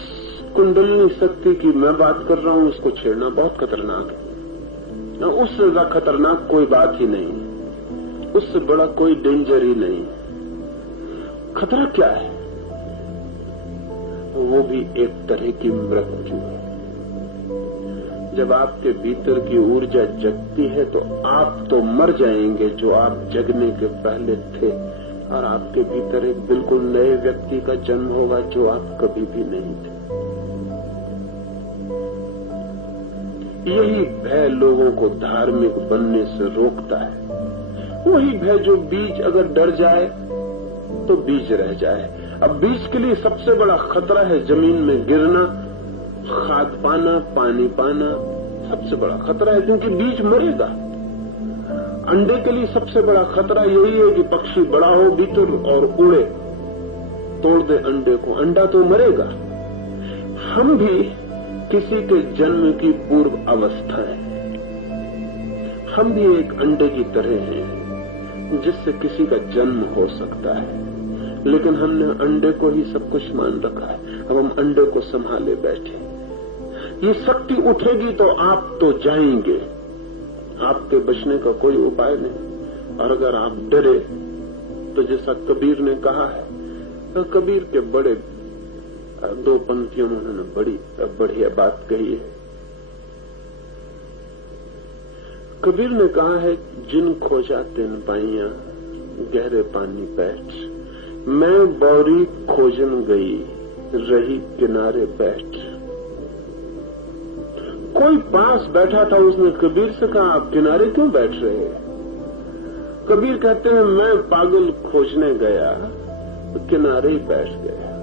कुंडलिनी शक्ति की मैं बात कर रहा हूं, उसको छेड़ना बहुत खतरनाक है। उससे ज्यादा खतरनाक कोई बात ही नहीं, उससे बड़ा कोई डेंजर ही नहीं। खतरा क्या है? वो भी एक तरह की मृत्यु है। जब आपके भीतर की ऊर्जा जगती है तो आप तो मर जाएंगे जो आप जगने के पहले थे, और आपके भीतर एक बिल्कुल नए व्यक्ति का जन्म होगा जो आप कभी भी नहीं थे। यही भय लोगों को धार्मिक बनने से रोकता है। वही भय जो बीज अगर डर जाए तो बीज रह जाए। अब बीज के लिए सबसे बड़ा खतरा है जमीन में गिरना, खाद पाना, पानी पाना सबसे बड़ा खतरा है, क्योंकि बीज मरेगा। अंडे के लिए सबसे बड़ा खतरा यही है कि पक्षी बड़ा हो भीतर और उड़े, तोड़ दे अंडे को, अंडा तो मरेगा। हम भी किसी के जन्म की पूर्व अवस्था है, हम भी एक अंडे की तरह हैं जिससे किसी का जन्म हो सकता है, लेकिन हमने अंडे को ही सब कुछ मान रखा है। अब हम अंडे को संभाले बैठे। ये शक्ति उठेगी तो आप तो जाएंगे, आपके बचने का कोई उपाय नहीं। और अगर आप डरे तो जैसा कबीर ने कहा है, तो कबीर के बड़े 2 पंक्तियों में उन्होंने बड़ी बढ़िया बात कही है। कबीर ने कहा है, जिन खोजा तिन पाइया गहरे पानी बैठ, मैं बौरी खोजन गई रही किनारे बैठ। कोई पास बैठा था, उसने कबीर से कहा, आप किनारे क्यों बैठ रहे हैं? कबीर कहते हैं, मैं पागल खोजने गया तो किनारे ही बैठ गया।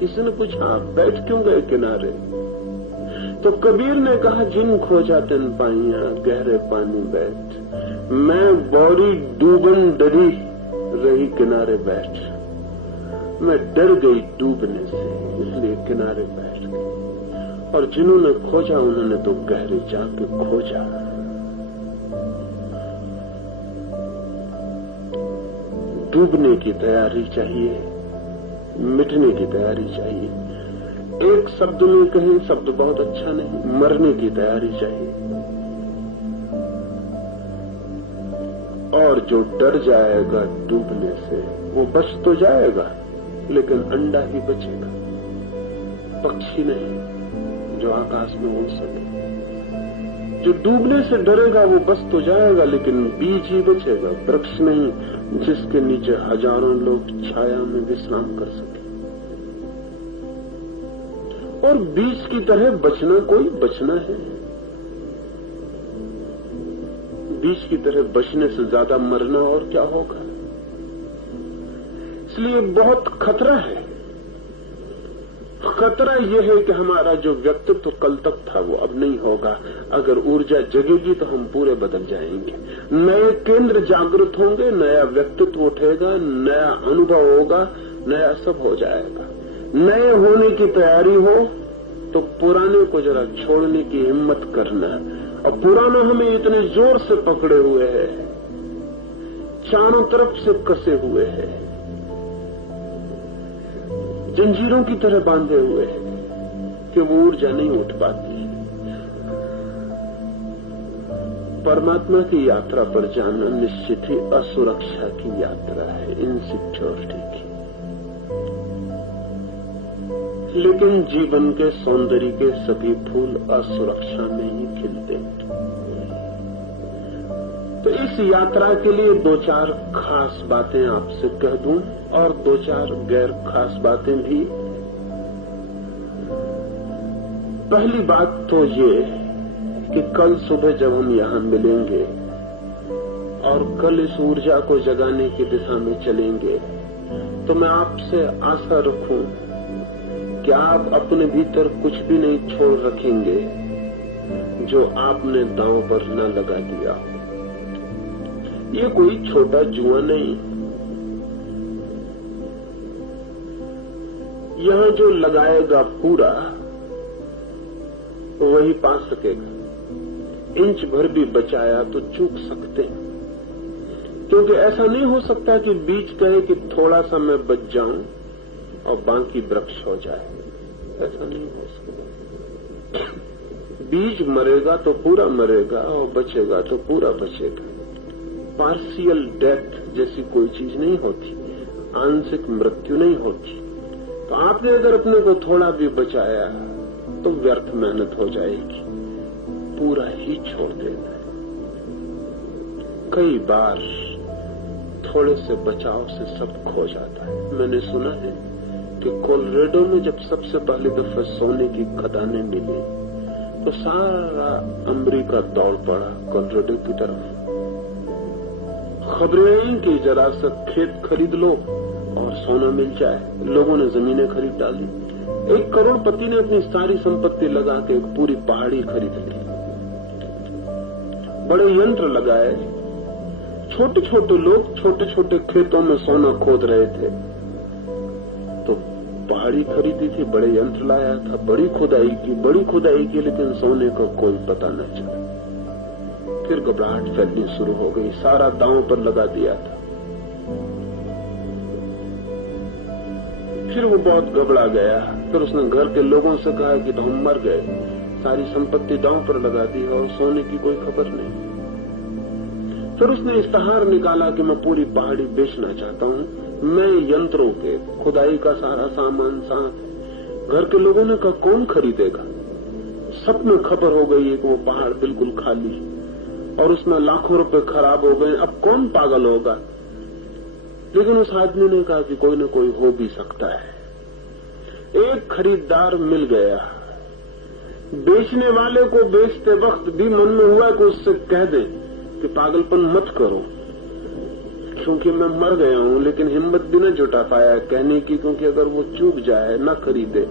किसी ने पूछा, आप बैठ क्यों गए किनारे? तो कबीर ने कहा, जिन खोजा तिन पाइया गहरे पानी बैठ, मैं बौरी डूबन डरी रही किनारे बैठ। मैं डर गई डूबने से, इसलिए किनारे बैठ गई। और जिन्होंने खोजा उन्होंने तो गहरे जाके खोजा। डूबने की तैयारी चाहिए, मिटने की तैयारी चाहिए। एक शब्द में कहें, शब्द बहुत अच्छा नहीं, मरने की तैयारी चाहिए। और जो डर जाएगा डूबने से वो बच तो जाएगा, लेकिन अंडा ही बचेगा, पक्षी नहीं जो आकाश में उड़ सके। जो डूबने से डरेगा वो बच तो जाएगा, लेकिन बीज ही बचेगा, वृक्ष नहीं जिसके नीचे हजारों लोग छाया में विश्राम कर सके। और बीज की तरह बचना कोई बचना है। बीज की तरह बचने से ज्यादा मरना और क्या होगा। इसलिए बहुत खतरा है। खतरा यह है कि हमारा जो व्यक्तित्व कल तक था वो अब नहीं होगा। अगर ऊर्जा जगेगी तो हम पूरे बदल जाएंगे, नए केंद्र जागृत होंगे, नया व्यक्तित्व उठेगा, नया अनुभव होगा, नया सब हो जाएगा। नए होने की तैयारी हो तो पुराने को जरा छोड़ने की हिम्मत करना। और पुराना हमें इतने जोर से पकड़े हुए है चारों तरफ से कसे हुए हैं, जंजीरों की तरह बांधे हुए हैं कि वो ऊर्जा नहीं उठ पाती। परमात्मा की यात्रा पर जाना निश्चित ही असुरक्षा की यात्रा है, इनसिक्योरिटी की। लेकिन जीवन के सौंदर्य के सभी फूल असुरक्षा में ही खिलते हैं। तो इस यात्रा के लिए दो चार खास बातें आपसे कह दूं और दो चार गैर खास बातें भी। पहली बात तो ये कि कल सुबह जब हम यहां मिलेंगे और कल इस ऊर्जा को जगाने की दिशा में चलेंगे, तो मैं आपसे आशा रखूं कि आप अपने भीतर कुछ भी नहीं छोड़ रखेंगे जो आपने दांव पर न लगा दिया। ये कोई छोटा जुआ नहीं। यहां जो लगाएगा पूरा वही पा सकेगा। इंच भर भी बचाया तो चूक सकते हैं, क्योंकि ऐसा नहीं हो सकता कि बीज कहे कि थोड़ा सा मैं बच जाऊं और बाकी वृक्ष हो जाए। ऐसा नहीं हो सकता। बीज मरेगा तो पूरा मरेगा और बचेगा तो पूरा बचेगा। पार्शियल डेथ जैसी कोई चीज नहीं होती, आंशिक मृत्यु नहीं होती। तो आपने अगर अपने को थोड़ा भी बचाया तो व्यर्थ मेहनत हो जाएगी, पूरा ही छोड़ देना है। कई बार थोड़े से बचाव से सब खो जाता है। मैंने सुना है कि कोलोराडो में जब सबसे पहली दफा सोने की खदानें मिली तो सारा अमेरिका दौड़ पड़ा कोलोराडो की तरफ। खबरें आई कि जरा सा खेत खरीद लो और सोना मिल जाए। लोगों ने जमीनें खरीद डाली। एक करोड़पति ने अपनी सारी संपत्ति लगा के एक पूरी पहाड़ी खरीद ली। बड़े यंत्र लगाए। छोटे छोटे लोग छोटे छोटे खेतों में सोना खोद रहे थे, तो पहाड़ी खरीदी थी, बड़े यंत्र लाया था, बड़ी खुदाई की, लेकिन सोने का कोई पता न चला। फिर घबराहट फैलनी शुरू हो गई। सारा दांव पर लगा दिया था। फिर वो बहुत घबरा गया। फिर उसने घर के लोगों से कहा कि तो हम मर गए, सारी संपत्ति दांव पर लगा दी और सोने की कोई खबर नहीं। फिर उसने इश्तहार निकाला कि मैं पूरी पहाड़ी बेचना चाहता हूं, मैं यंत्रों के खुदाई का सारा सामान साथ है। घर के लोगों ने कहा कौन खरीदेगा। सब में खबर हो गई है कि वो पहाड़ बिल्कुल खाली और उसमें लाखों रुपए खराब हो गए। अब कौन पागल होगा। लेकिन उस आदमी ने कहा कि कोई न कोई हो भी सकता है। एक खरीदार मिल गया। बेचने वाले को बेचते वक्त भी मन में हुआ कि उससे कह दे कि पागलपन मत करो, क्योंकि मैं मर गया हूं, लेकिन हिम्मत भी न जुटा पाया कहने की, क्योंकि अगर वो चूक जाए न खरीदे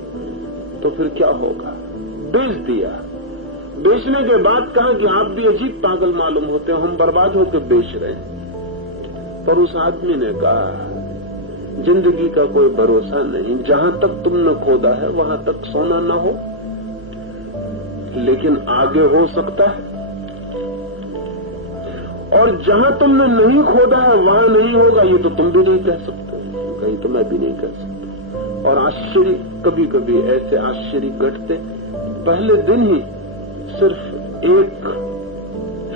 तो फिर क्या होगा। बेच दिया। बेचने के बाद कहा कि आप भी अजीब पागल मालूम होते हो, हम बर्बाद होकर बेच रहे हैं। पर उस आदमी ने कहा जिंदगी का कोई भरोसा नहीं, जहां तक तुमने खोदा है वहां तक सोना न हो, लेकिन आगे हो सकता है। और जहां तुमने नहीं खोदा है वहां नहीं होगा, ये तो तुम भी नहीं कह सकते, कहीं तो मैं भी नहीं कह सकता। और आश्चर्य, कभी कभी ऐसे आश्चर्य घटते। पहले दिन ही सिर्फ 1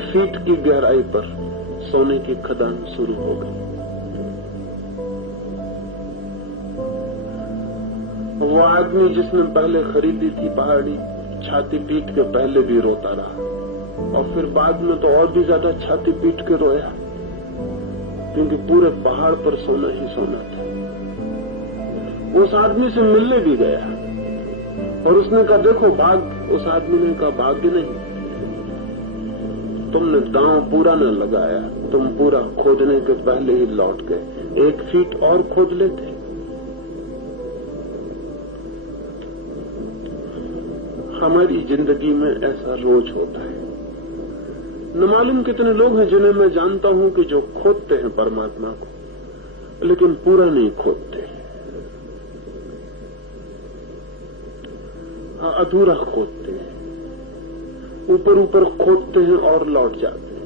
फीट की गहराई पर सोने की खदान शुरू हो गई। वो आदमी जिसने पहले खरीदी थी पहाड़ी, छाती पीट के पहले भी रोता रहा और फिर बाद में तो और भी ज्यादा छाती पीट के रोया, क्योंकि पूरे पहाड़ पर सोना ही सोना था। उस आदमी से मिलने भी गया और उसने कहा देखो भाग्य। उस आदमी ने कहा भाग्य नहीं, तुमने दांव पूरा न लगाया, तुम पूरा खोदने के पहले ही लौट गए। 1 फीट और खोद लेते। हमारी जिंदगी में ऐसा रोज होता है। न मालूम कितने लोग हैं जिन्हें मैं जानता हूं कि जो खोदते हैं परमात्मा को, लेकिन पूरा नहीं खोदते, अधूरा खोदते हैं, ऊपर ऊपर खोदते हैं और लौट जाते हैं।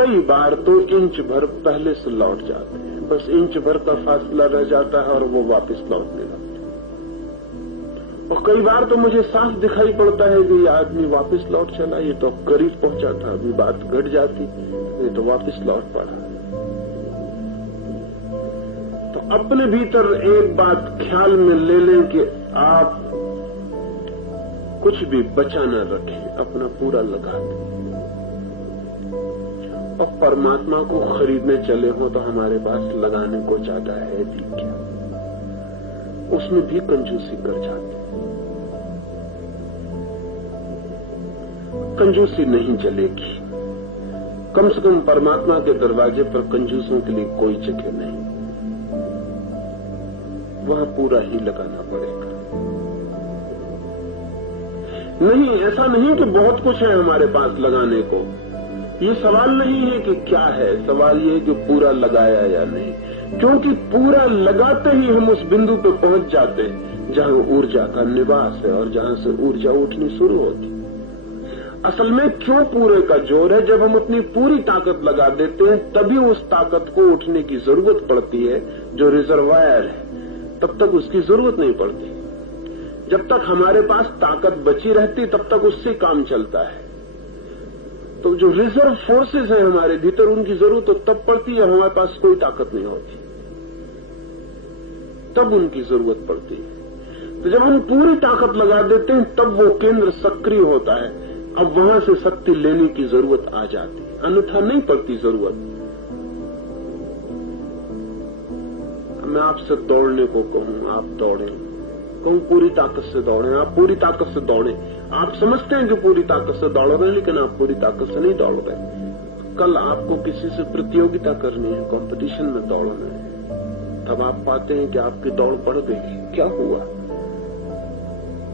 कई बार तो इंच भर पहले से लौट जाते हैं, बस इंच भर का फासला रह जाता है और वो वापस लौटने लगते हैं। और कई बार तो मुझे साफ दिखाई पड़ता है कि ये आदमी वापस लौट चला, ये तो करीब पहुंचा था, अभी बात घट जाती, ये तो वापस लौट पड़ा। तो अपने भीतर एक बात ख्याल में ले लें कि आप कुछ भी बचा न रखें, अपना पूरा लगा दें। और परमात्मा को खरीदने चले हो तो हमारे पास लगाने को ज्यादा है भी क्या, उसमें भी कंजूसी कर जाते। कंजूसी नहीं चलेगी, कम से कम परमात्मा के दरवाजे पर कंजूसों के लिए कोई जगह नहीं, वहां पूरा ही लगाना पड़ेगा। नहीं, ऐसा नहीं कि बहुत कुछ है हमारे पास लगाने को, ये सवाल नहीं है कि क्या है, सवाल ये है कि पूरा लगाया या नहीं, क्योंकि पूरा लगाते ही हम उस बिंदु पर पहुंच जाते हैं जहां ऊर्जा का निवास है और जहां से ऊर्जा उठनी शुरू होती। असल में क्यों पूरे का जोर है, जब हम अपनी पूरी ताकत लगा देते हैं तभी उस ताकत को उठने की जरूरत पड़ती है। जो रिजर्वायर है तब तक उसकी जरूरत नहीं पड़ती, जब तक हमारे पास ताकत बची रहती तब तक उससे काम चलता है। तो जो रिजर्व फोर्सेस हैं हमारे भीतर, उनकी जरूरत तो तब पड़ती है हमारे पास कोई ताकत नहीं होती, तब उनकी जरूरत पड़ती है। तो जब हम पूरी ताकत लगा देते हैं तब वो केंद्र सक्रिय होता है, अब वहां से शक्ति लेने की जरूरत आ जाती है, अन्यथा नहीं पड़ती जरूरत। मैं आपसे दौड़ने को कहूं, आप दौड़ें, कहूं पूरी ताकत से दौड़ें, आप पूरी ताकत से दौड़ें। आप समझते हैं कि पूरी ताकत से दौड़ रहे हैं, लेकिन आप पूरी ताकत से नहीं दौड़ रहे। कल आपको किसी से प्रतियोगिता करनी है, कंपटीशन में दौड़ना है, तब आप पाते हैं कि आपकी दौड़ बढ़ गई। क्या हुआ?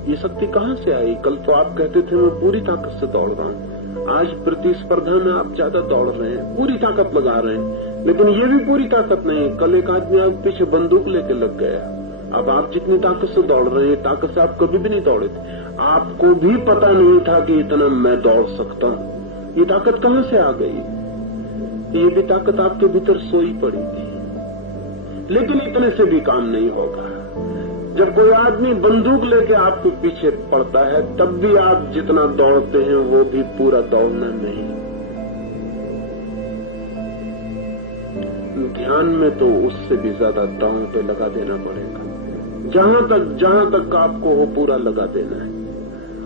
ये शक्ति कहां से आई? कल तो आप कहते थे मैं पूरी ताकत से दौड़ रहा हूं, आज प्रतिस्पर्धा में आप ज्यादा दौड़ रहे हैं, पूरी ताकत लगा रहे हैं, लेकिन ये भी पूरी ताकत नहीं। कल एक आदमी आप पीछे बंदूक लेके लग गया, अब आप जितनी ताकत से दौड़ रहे हैं, ताकत से आप कभी भी नहीं दौड़े थे। आपको भी पता नहीं था कि इतना मैं दौड़ सकता हूं। ये ताकत कहां से आ गई? ये भी ताकत आपके भीतर सोई पड़ी थी। लेकिन इतने से भी काम नहीं होगा। जब कोई आदमी बंदूक लेके आपके पीछे पड़ता है, तब भी आप जितना दौड़ते हैं वो भी पूरा दौड़ना नहीं। ध्यान में तो उससे भी ज्यादा दांव पे लगा देना पड़ेगा। जहां तक आपको हो पूरा लगा देना है।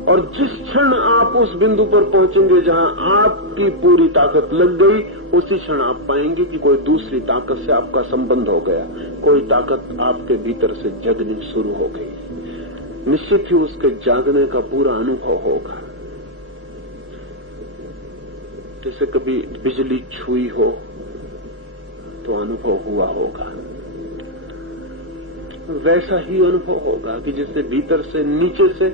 और जिस क्षण आप उस बिंदु पर पहुंचेंगे जहां आपकी पूरी ताकत लग गई, उसी क्षण आप पाएंगे कि कोई दूसरी ताकत से आपका संबंध हो गया, कोई ताकत आपके भीतर से जगनी शुरू हो गई। निश्चित ही उसके जागने का पूरा अनुभव होगा। जैसे कभी बिजली छुई हो तो अनुभव हुआ होगा, वैसा ही अनुभव होगा कि जैसे भीतर से, नीचे से,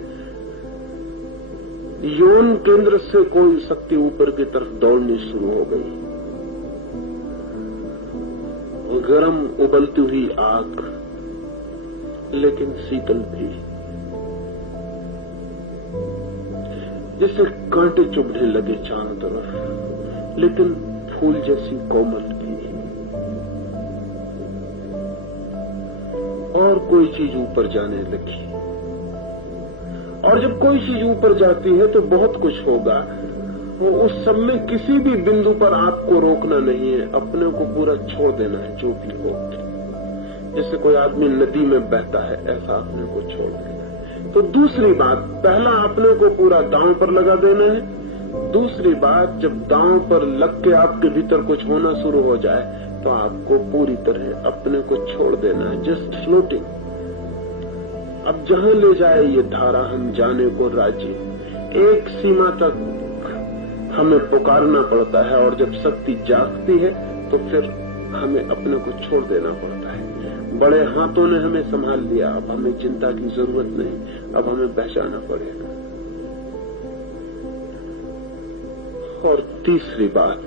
यौन केंद्र से कोई शक्ति ऊपर की तरफ दौड़नी शुरू हो गई। गरम उबलती हुई आग, लेकिन शीतल भी, जैसे कांटे चुभने लगे चारों तरफ, लेकिन फूल जैसी कोमल भी। और कोई चीज ऊपर जाने लगी, और जब कोई चीज ऊपर जाती है तो बहुत कुछ होगा। वो उस सब में किसी भी बिंदु पर आपको रोकना नहीं है, अपने को पूरा छोड़ देना है जो भी हो। जैसे कोई आदमी नदी में बहता है, ऐसा अपने को छोड़ देना है। तो दूसरी बात, पहला अपने को पूरा दांव पर लगा देना है। दूसरी बात, जब दांव पर लग के आपके भीतर कुछ होना शुरू हो जाए तो आपको पूरी तरह अपने को छोड़ देना है, जस्ट फ्लोटिंग। अब जहां ले जाए ये धारा, हम जाने को राजी। एक सीमा तक हमें पुकारना पड़ता है, और जब शक्ति जागती है तो फिर हमें अपने को छोड़ देना पड़ता है। बड़े हाथों ने हमें संभाल लिया, अब हमें चिंता की जरूरत नहीं, अब हमें बचाना पड़ेगा। और तीसरी बात,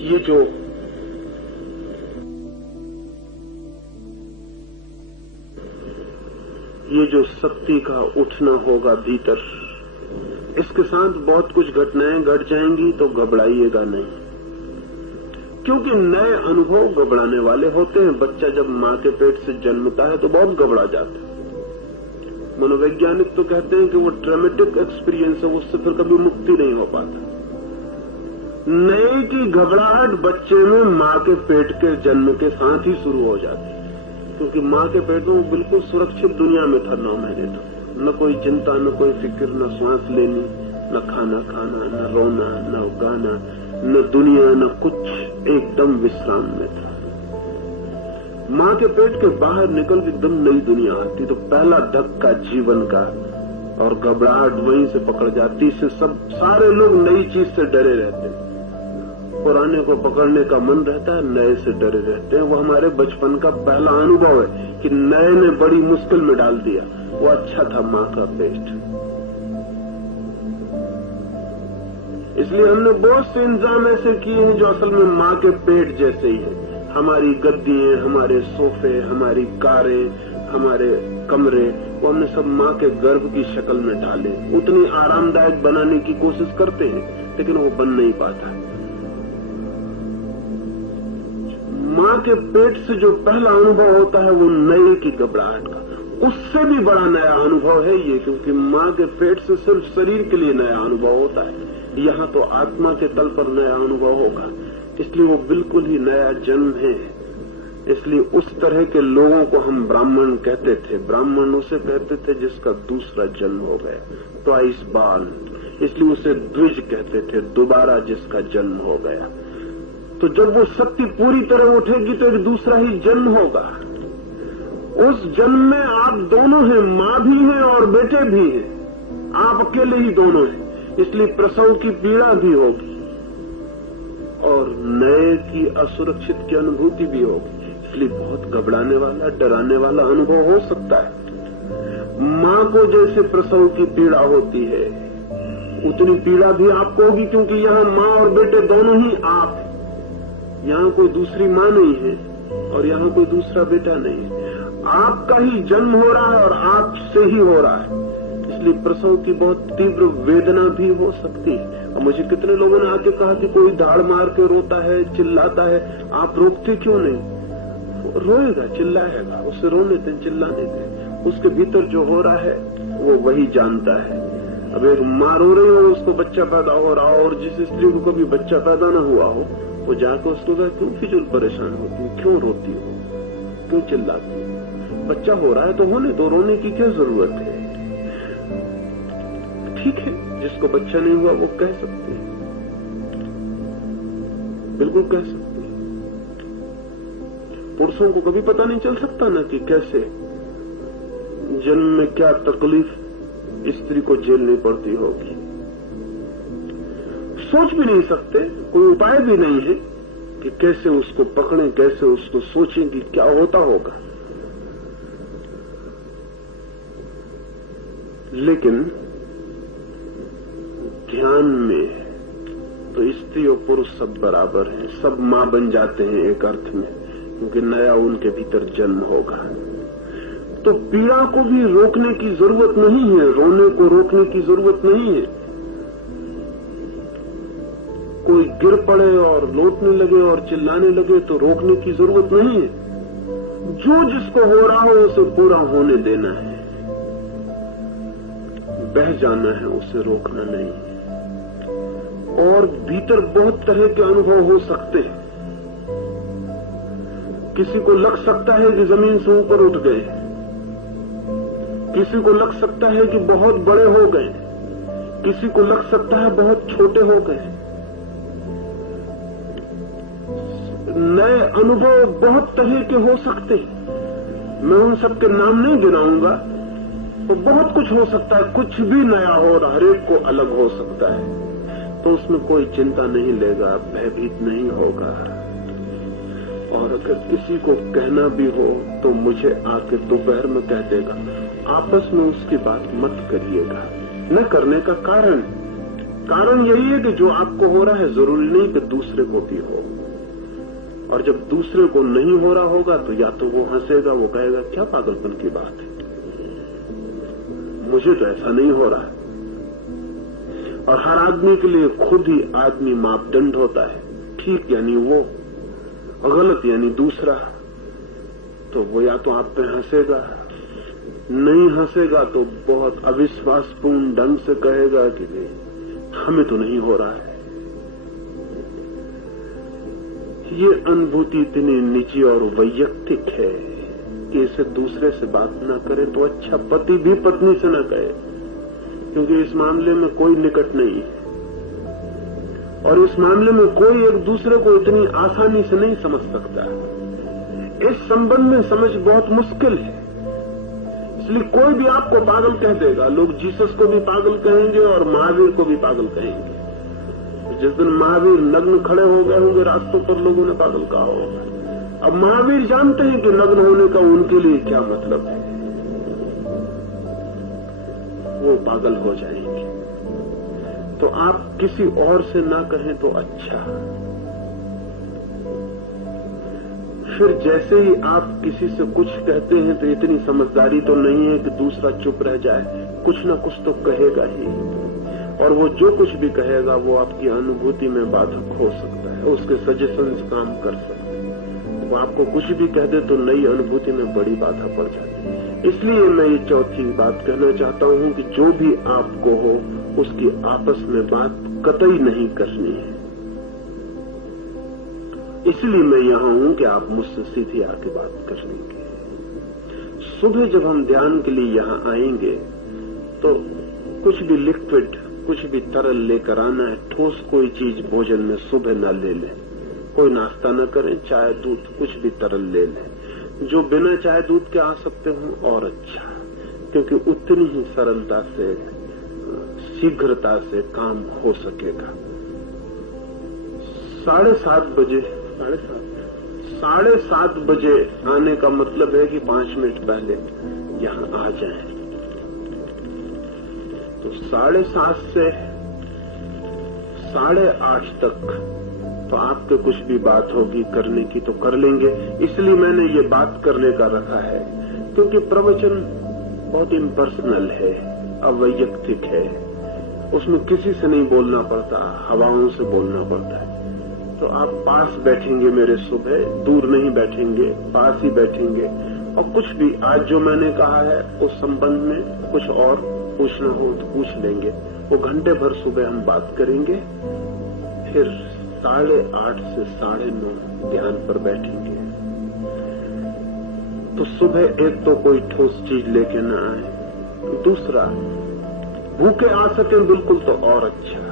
ये जो शक्ति का उठना होगा भीतर, इसके साथ बहुत कुछ घटनाएं घट जाएंगी तो घबराइएगा नहीं, क्योंकि नए अनुभव घबराने वाले होते हैं। बच्चा जब मां के पेट से जन्मता है तो बहुत घबरा जाता है। मनोवैज्ञानिक तो कहते हैं कि वो ट्रॉमेटिक एक्सपीरियंस है, उससे फिर कभी मुक्ति नहीं हो पाता। नए की घबराहट बच्चे में मां के पेट के जन्म के साथ ही शुरू हो जाती है, क्योंकि मां के पेट में बिल्कुल सुरक्षित दुनिया में था 9 महीने तक। न कोई चिंता, न कोई फिक्र, न सांस लेनी, न खाना खाना, न रोना, न गाना, न दुनिया, न कुछ, एकदम विश्राम में था। मां के पेट के बाहर निकल के एकदम नई दुनिया आती तो पहला धक्का जीवन का, और घबराहट वहीं से पकड़ जाती। इससे सारे लोग नई चीज से डरे रहते हैं। पुराने को पकड़ने का मन रहता है, नए से डरे रहते हैं। वो हमारे बचपन का पहला अनुभव है कि नए ने बड़ी मुश्किल में डाल दिया। वो अच्छा था मां का पेट, इसलिए हमने बहुत से इंतजाम ऐसे किए हैं जो असल में मां के पेट जैसे ही है। हमारी गद्दियां, हमारे सोफे, हमारी कारें, हमारे कमरे, वो हमने सब मां के गर्भ की शक्ल में डाले। उतनी आरामदायक बनाने की कोशिश करते हैं, लेकिन वो बन नहीं पाता। मां के पेट से जो पहला अनुभव होता है वो नए की घबराहट का, उससे भी बड़ा नया अनुभव है ये, क्योंकि मां के पेट से सिर्फ शरीर के लिए नया अनुभव होता है, यहाँ तो आत्मा के तल पर नया अनुभव होगा। इसलिए वो बिल्कुल ही नया जन्म है। इसलिए उस तरह के लोगों को हम ब्राह्मण कहते थे। ब्राह्मण उसे कहते थे जिसका दूसरा जन्म हो गया, ट्वाइस बॉर्न। इसलिए उसे द्विज कहते थे, दोबारा जिसका जन्म हो गया। तो जब वो शक्ति पूरी तरह उठेगी तो एक दूसरा ही जन्म होगा। उस जन्म में आप दोनों हैं, मां भी हैं और बेटे भी हैं। आप अकेले ही दोनों हैं, इसलिए प्रसव की पीड़ा भी होगी और नए की असुरक्षित की अनुभूति भी होगी। इसलिए बहुत घबराने वाला, डराने वाला अनुभव हो सकता है। मां को जैसे प्रसव की पीड़ा होती है उतनी पीड़ा भी आपको होगी, क्योंकि यहाँ मां और बेटे दोनों ही आप हैं। यहाँ कोई दूसरी मां नहीं है और यहाँ कोई दूसरा बेटा नहीं है। आपका ही जन्म हो रहा है और आपसे ही हो रहा है। इसलिए प्रसव की बहुत तीव्र वेदना भी हो सकती है। और मुझे कितने लोगों ने आके कहा कि कोई धाड़ मार के रोता है, चिल्लाता है, आप रोकते क्यों नहीं? रोएगा, चिल्लाएगा, उससे रोने दें, चिल्लाने दें। उसके भीतर जो हो रहा है वो वही जानता है। अब एक माँ रो रही हो, उसको बच्चा पैदा हो रहा हो, और जिस स्त्री को कभी बच्चा पैदा न हुआ हो, वो जाकर उसको कहा क्यों फिजूल परेशान होती हो, क्यों रोती हो, क्यों चिल्लाती हो? बच्चा हो रहा है तो होने दो, रोने की क्या जरूरत है? ठीक है, जिसको बच्चा नहीं हुआ वो कह सकते हैं, बिल्कुल कह सकते हैं। पुरुषों को कभी पता नहीं चल सकता ना कि कैसे जन्म में क्या तकलीफ स्त्री को झेलनी पड़ती होगी। सोच भी नहीं सकते, कोई उपाय भी नहीं है कि कैसे उसको पकड़ें, कैसे उसको सोचें कि क्या होता होगा। लेकिन ध्यान में तो स्त्री और पुरुष सब बराबर हैं, सब मां बन जाते हैं एक अर्थ में, क्योंकि नया उनके भीतर जन्म होगा। तो पीड़ा को भी रोकने की जरूरत नहीं है, रोने को रोकने की जरूरत नहीं है। कोई गिर पड़े और लौटने लगे और चिल्लाने लगे तो रोकने की जरूरत नहीं है। जो जिसको हो रहा हो उसे पूरा होने देना है, बह जाना है, उसे रोकना नहीं है। और भीतर बहुत तरह के अनुभव हो सकते हैं। किसी को लग सकता है कि जमीन से ऊपर उठ गए, किसी को लग सकता है कि बहुत बड़े हो गए, किसी को लग सकता है बहुत छोटे हो गए। नए अनुभव बहुत तरह के हो सकते हैं, मैं उन सबके नाम नहीं गिनाऊंगा। तो बहुत कुछ हो सकता है, कुछ भी नया हो रहा, हर एक को अलग हो सकता है। तो उसमें कोई चिंता नहीं लेगा, भयभीत नहीं होगा। और अगर किसी को कहना भी हो तो मुझे आके दोपहर में कह देगा, आपस में उसकी बात मत करिएगा। न करने का कारण यही है कि जो आपको हो रहा है जरूरी नहीं कि दूसरे को भी हो। और जब दूसरे को नहीं हो रहा होगा तो या तो वो हंसेगा, वो कहेगा क्या पागलपन की बात है, मुझे तो ऐसा नहीं हो रहा है। और हर आदमी के लिए खुद ही आदमी मापदंड होता है। ठीक यानी वो, गलत यानी दूसरा। तो वो या तो आप पे हंसेगा, नहीं हंसेगा तो बहुत अविश्वासपूर्ण ढंग से कहेगा कि हमें तो नहीं हो रहा है। ये अनुभूति इतनी निजी और वैयक्तिक है कि इसे दूसरे से बात न करे तो अच्छा। पति भी पत्नी से न कहे, क्योंकि इस मामले में कोई निकट नहीं है और इस मामले में कोई एक दूसरे को इतनी आसानी से नहीं समझ सकता। इस संबंध में समझ बहुत मुश्किल है, इसलिए कोई भी आपको पागल कह देगा। लोग जीसस को भी पागल कहेंगे और महावीर को भी पागल कहेंगे। जिस दिन महावीर नग्न खड़े हो गए होंगे रास्तों पर, लोगों ने पागल कहा होगा। अब महावीर जानते हैं कि नग्न होने का उनके लिए क्या मतलब है, वो पागल हो जाएंगे। तो आप किसी और से ना कहें तो अच्छा। फिर जैसे ही आप किसी से कुछ कहते हैं तो इतनी समझदारी तो नहीं है कि दूसरा चुप रह जाए, कुछ ना कुछ तो कहेगा ही। और वो जो कुछ भी कहेगा वो आपकी अनुभूति में बाधक हो सकता है, उसके सजेशन काम कर सकते हैं। वो आपको कुछ भी कह दे तो नई अनुभूति में बड़ी बाधा पड़ जाती है। इसलिए मैं ये चौथी बात कहना चाहता हूं कि जो भी आपको हो उसकी आपस में बात कतई नहीं करनी है। इसलिए मैं यहां हूं कि आप मुझसे सीधी आके बात कर लेंगे। सुबह जब हम ध्यान के लिए यहां आएंगे तो कुछ भी लिक्विड, कुछ भी तरल लेकर आना है। ठोस कोई चीज भोजन में सुबह न ले लें, कोई नाश्ता न करें, चाय दूध कुछ भी तरल ले लें। जो बिना चाय दूध के आ सकते हो और अच्छा, क्योंकि उतनी ही सरलता से, शीघ्रता से काम हो सकेगा। 7:30 बजे आने का मतलब है कि 5 मिनट पहले यहां आ जाएं। तो 7:30 से 8:30 तक तो आपके कुछ भी बात होगी करने की तो कर लेंगे। इसलिए मैंने ये बात करने का रखा है, क्योंकि प्रवचन बहुत इम्पर्सनल है, अवैयक्तिक है। उसमें किसी से नहीं बोलना पड़ता, हवाओं से बोलना पड़ता है। तो आप पास बैठेंगे मेरे, सुबह दूर नहीं बैठेंगे, पास ही बैठेंगे। और कुछ भी आज जो मैंने कहा है उस संबंध में कुछ और पूछना हो तो पूछ लेंगे। वो घंटे भर सुबह हम बात करेंगे, फिर 8:30 से 9:30 ध्यान पर बैठेंगे। तो सुबह एक तो कोई ठोस चीज लेके न आए, दूसरा भूखे आ सके बिल्कुल तो और अच्छा,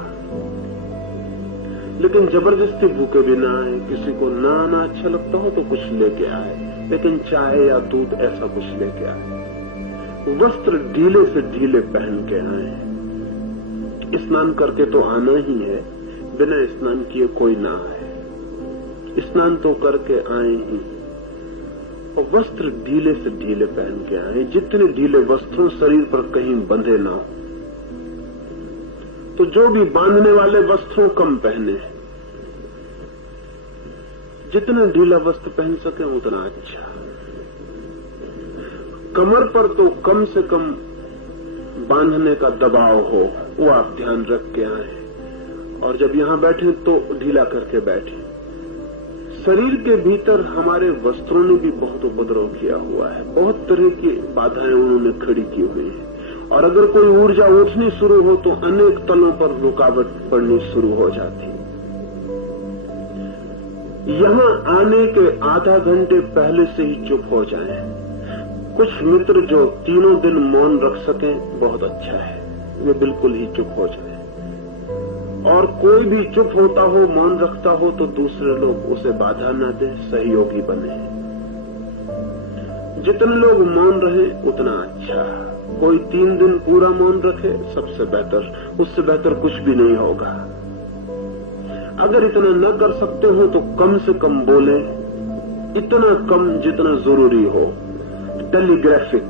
लेकिन जबरदस्ती भूखे भी ना आए। किसी को ना आना अच्छा लगता हो तो कुछ लेके आए, लेकिन चाय या दूध ऐसा कुछ लेके आए। वस्त्र ढीले से ढीले पहन के आए। स्नान करके तो आना ही है, बिना स्नान किए कोई ना आए। स्नान तो करके आए ही। और वस्त्र ढीले से ढीले पहन के आए। जितने ढीले वस्त्रों शरीर पर कहीं बंधे ना हो, तो जो भी बांधने वाले वस्त्रों कम पहने। जितना ढीला वस्त्र पहन सके उतना अच्छा। कमर पर तो कम से कम बांधने का दबाव हो, वो आप ध्यान रख के आए। और जब यहां बैठे तो ढीला करके बैठे। शरीर के भीतर हमारे वस्त्रों ने भी बहुत उपद्रव किया हुआ है, बहुत तरह की बाधाएं उन्होंने खड़ी की हुई है। और अगर कोई ऊर्जा उठनी शुरू हो तो अनेक तलों पर रुकावट पड़नी शुरू हो जाती। यहां आने के आधा घंटे पहले से ही चुप हो जाएं। कुछ मित्र जो 3 दिन मौन रख सकें बहुत अच्छा है, वे बिल्कुल ही चुप हो जाएं। और कोई भी चुप होता हो, मौन रखता हो तो दूसरे लोग उसे बाधा न दें, सहयोगी बने। जितने लोग मौन रहे उतना अच्छा। कोई 3 दिन पूरा मौन रखे सबसे बेहतर, उससे बेहतर कुछ भी नहीं होगा। अगर इतना न कर सकते हो तो कम से कम बोले, इतना कम जितना जरूरी हो। टेलीग्राफिक,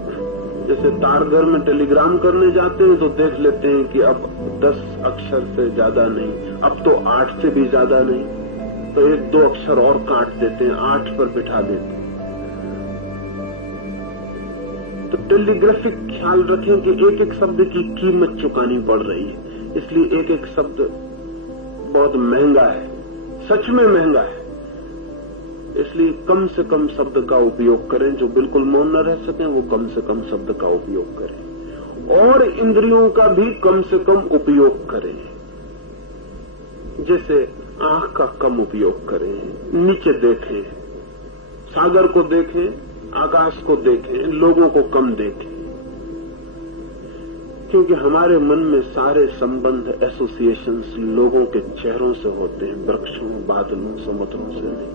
जैसे तारघर में टेलीग्राम करने जाते हैं तो देख लेते हैं कि अब 10 अक्षर से ज्यादा नहीं, अब तो 8 से भी ज्यादा नहीं, तो 1-2 अक्षर और काट देते हैं, 8 पर बिठा देते हैं। तो टेलीग्राफिक ख्याल रखें कि एक एक शब्द की कीमत चुकानी पड़ रही है। इसलिए एक एक शब्द बहुत महंगा है, सच में महंगा है। इसलिए कम से कम शब्द का उपयोग करें। जो बिल्कुल मौन न रह सकें वो कम से कम शब्द का उपयोग करें, और इंद्रियों का भी कम से कम उपयोग करें। जैसे आंख का कम उपयोग करें, नीचे देखें, सागर को देखें, आकाश को देखें, लोगों को कम देखें, क्योंकि हमारे मन में सारे संबंध, एसोसिएशंस लोगों के चेहरों से होते हैं, वृक्षों, बादलों, समुद्रों से नहीं।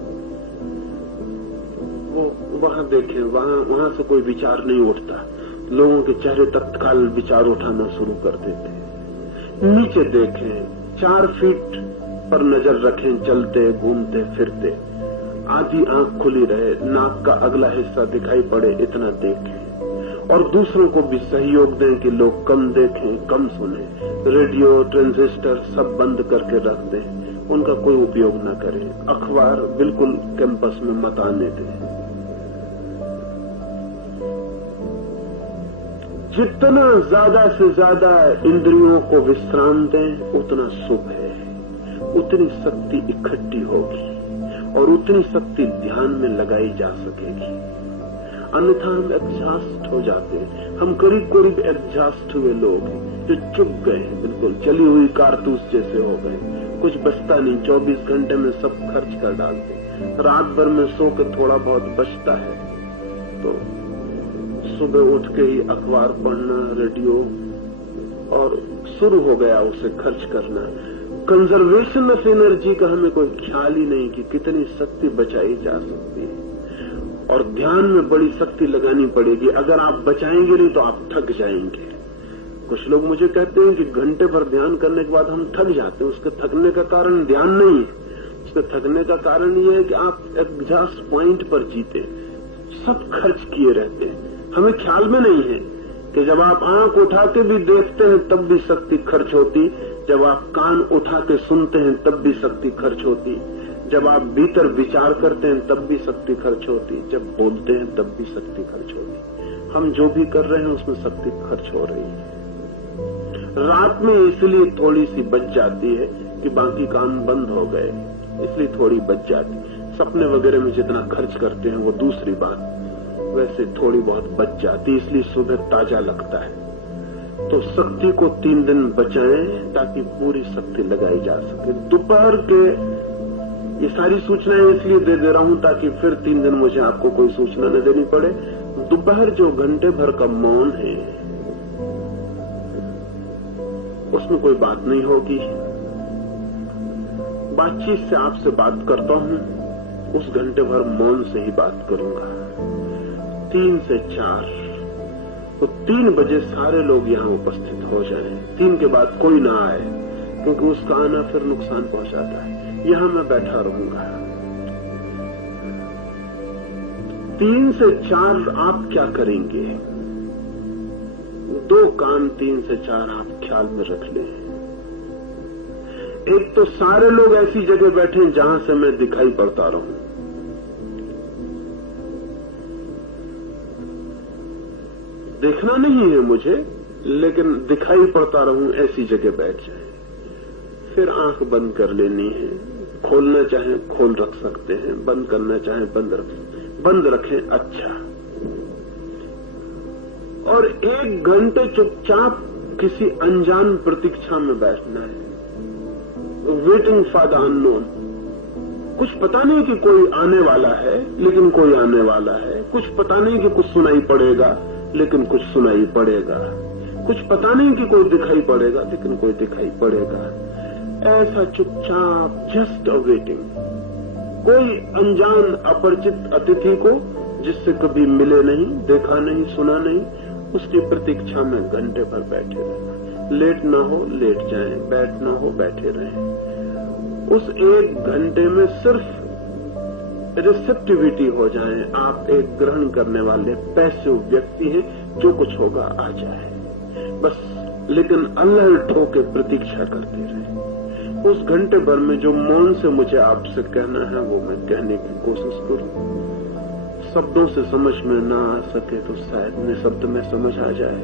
वो वहां देखें, वहां से कोई विचार नहीं उठता। लोगों के चेहरे तत्काल विचार उठाना शुरू कर देते हैं। नीचे देखें, 4 फीट पर नजर रखें, चलते, घूमते, फिरते, आधी आंख खुली रहे, नाक का अगला हिस्सा दिखाई पड़े, इतना देखें। और दूसरों को भी सहयोग दें कि लोग कम देखें, कम सुने। रेडियो, ट्रांजिस्टर सब बंद करके रख दें, उनका कोई उपयोग न करें। अखबार बिल्कुल कैंपस में मत आने दें। जितना ज्यादा से ज्यादा इंद्रियों को विश्राम दें उतना शुभ है, उतनी शक्ति इकट्ठी होगी और उतनी शक्ति ध्यान में लगाई जा सकेगी। अन्यथा हम एग्जॉस्ट हो जाते हैं। हम करीब करीब एग्जॉस्ट हुए लोग हैं जो चुप गए हैं, बिल्कुल चली हुई कारतूस जैसे हो गए, कुछ बचता नहीं। 24 घंटे में सब खर्च कर डालते। रात भर में सो के थोड़ा बहुत बचता है तो सुबह उठ के ही अखबार पढ़ना, रेडियो, और शुरू हो गया उसे खर्च करना। कंजर्वेशन ऑफ एनर्जी का हमें कोई ख्याल ही नहीं कि कितनी शक्ति बचाई जा सकती है। और ध्यान में बड़ी शक्ति लगानी पड़ेगी। अगर आप बचाएंगे नहीं तो आप थक जाएंगे। कुछ लोग मुझे कहते हैं कि घंटे भर ध्यान करने के बाद हम थक जाते हैं। उसके थकने का कारण ध्यान नहीं है, उसके थकने का कारण ये है कि आप एग्जॉस्ट पॉइंट पर जीते, सब खर्च किए रहते हैं। हमें ख्याल में नहीं है कि जब आप आंख उठा के भी देखते हैं तब भी शक्ति खर्च होती, जब आप कान उठा के सुनते हैं तब भी शक्ति खर्च होती, जब आप भीतर विचार करते हैं तब भी शक्ति खर्च होती, जब बोलते हैं तब भी शक्ति खर्च होती। हम जो भी कर रहे हैं उसमें शक्ति खर्च हो रही है। रात में इसलिए थोड़ी सी बच जाती है कि बाकी काम बंद हो गए, इसलिए थोड़ी बच जाती। सपने वगैरह में जितना खर्च करते हैं वो दूसरी बात, वैसे थोड़ी बहुत बच जाती, इसलिए सुबह ताजा लगता है। तो शक्ति को 3 दिन बचाएं ताकि पूरी शक्ति लगाई जा सके। दोपहर के ये सारी सूचनाएं इसलिए दे रहा हूं ताकि फिर 3 दिन मुझे आपको कोई सूचना न देनी पड़े। दोपहर जो घंटे भर का मौन है उसमें कोई बात नहीं होगी। बातचीत से आपसे बात करता हूं, उस घंटे भर मौन से ही बात करूंगा। 3 से 4 तो 3 बजे सारे लोग यहाँ उपस्थित हो जाएं। 3 के बाद कोई ना आए क्योंकि उसका आना फिर नुकसान पहुंचाता है। यहां मैं बैठा रहूंगा। 3 से 4 आप क्या करेंगे? 2 काम 3 से 4 आप ख्याल में रख लें। एक तो सारे लोग ऐसी जगह बैठे जहां से मैं दिखाई पड़ता रहूं। देखना नहीं है मुझे, लेकिन दिखाई पड़ता रहूं, ऐसी जगह बैठ जाए। फिर आंख बंद कर लेनी है। खोलना चाहे खोल रख सकते हैं, बंद करना चाहे बंद रखें। अच्छा, और 1 घंटे चुपचाप किसी अनजान प्रतीक्षा में बैठना है। Waiting for the unknown. कुछ पता नहीं कि कोई आने वाला है, लेकिन कोई आने वाला है। कुछ पता नहीं कि कुछ सुनाई पड़ेगा, लेकिन कुछ सुनाई पड़ेगा। कुछ पता नहीं कि कोई दिखाई पड़ेगा, लेकिन कोई दिखाई पड़ेगा। ऐसा चुपचाप, जस्ट अ वेटिंग। कोई अनजान अपरिचित अतिथि को जिससे कभी मिले नहीं, देखा नहीं, सुना नहीं, उसकी प्रतीक्षा में घंटे भर बैठे रहना। लेट ना हो लेट जाएं, बैठ ना हो बैठे रहें। उस 1 घंटे में सिर्फ रिसेप्टिविटी हो जाएं। आप एक ग्रहण करने वाले पैसिव व्यक्ति हैं, जो कुछ होगा आ जाए बस। लेकिन अल्लाह ठोके प्रतीक्षा करते रहे। उस घंटे भर में जो मौन से मुझे आपसे कहना है वो मैं कहने की कोशिश करूं। शब्दों से समझ में ना आ सके तो शायद निःशब्द में समझ आ जाए।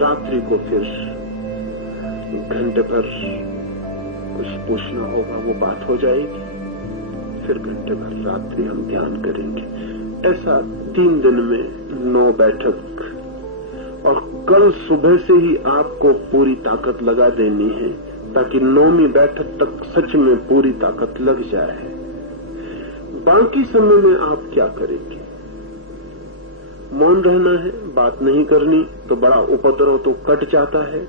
रात्रि को फिर घंटे भर कुछ पूछना होगा, वो बात हो जाएगी, फिर घंटे भर रात्रि हम ध्यान करेंगे। ऐसा 3 दिन में 9 बैठक, और कल सुबह से ही आपको पूरी ताकत लगा देनी है ताकि 9वीं बैठक तक सच में पूरी ताकत लग जाए। बाकी समय में आप क्या करेंगे? मौन रहना है, बात नहीं करनी तो बड़ा उपद्रव तो कट जाता है।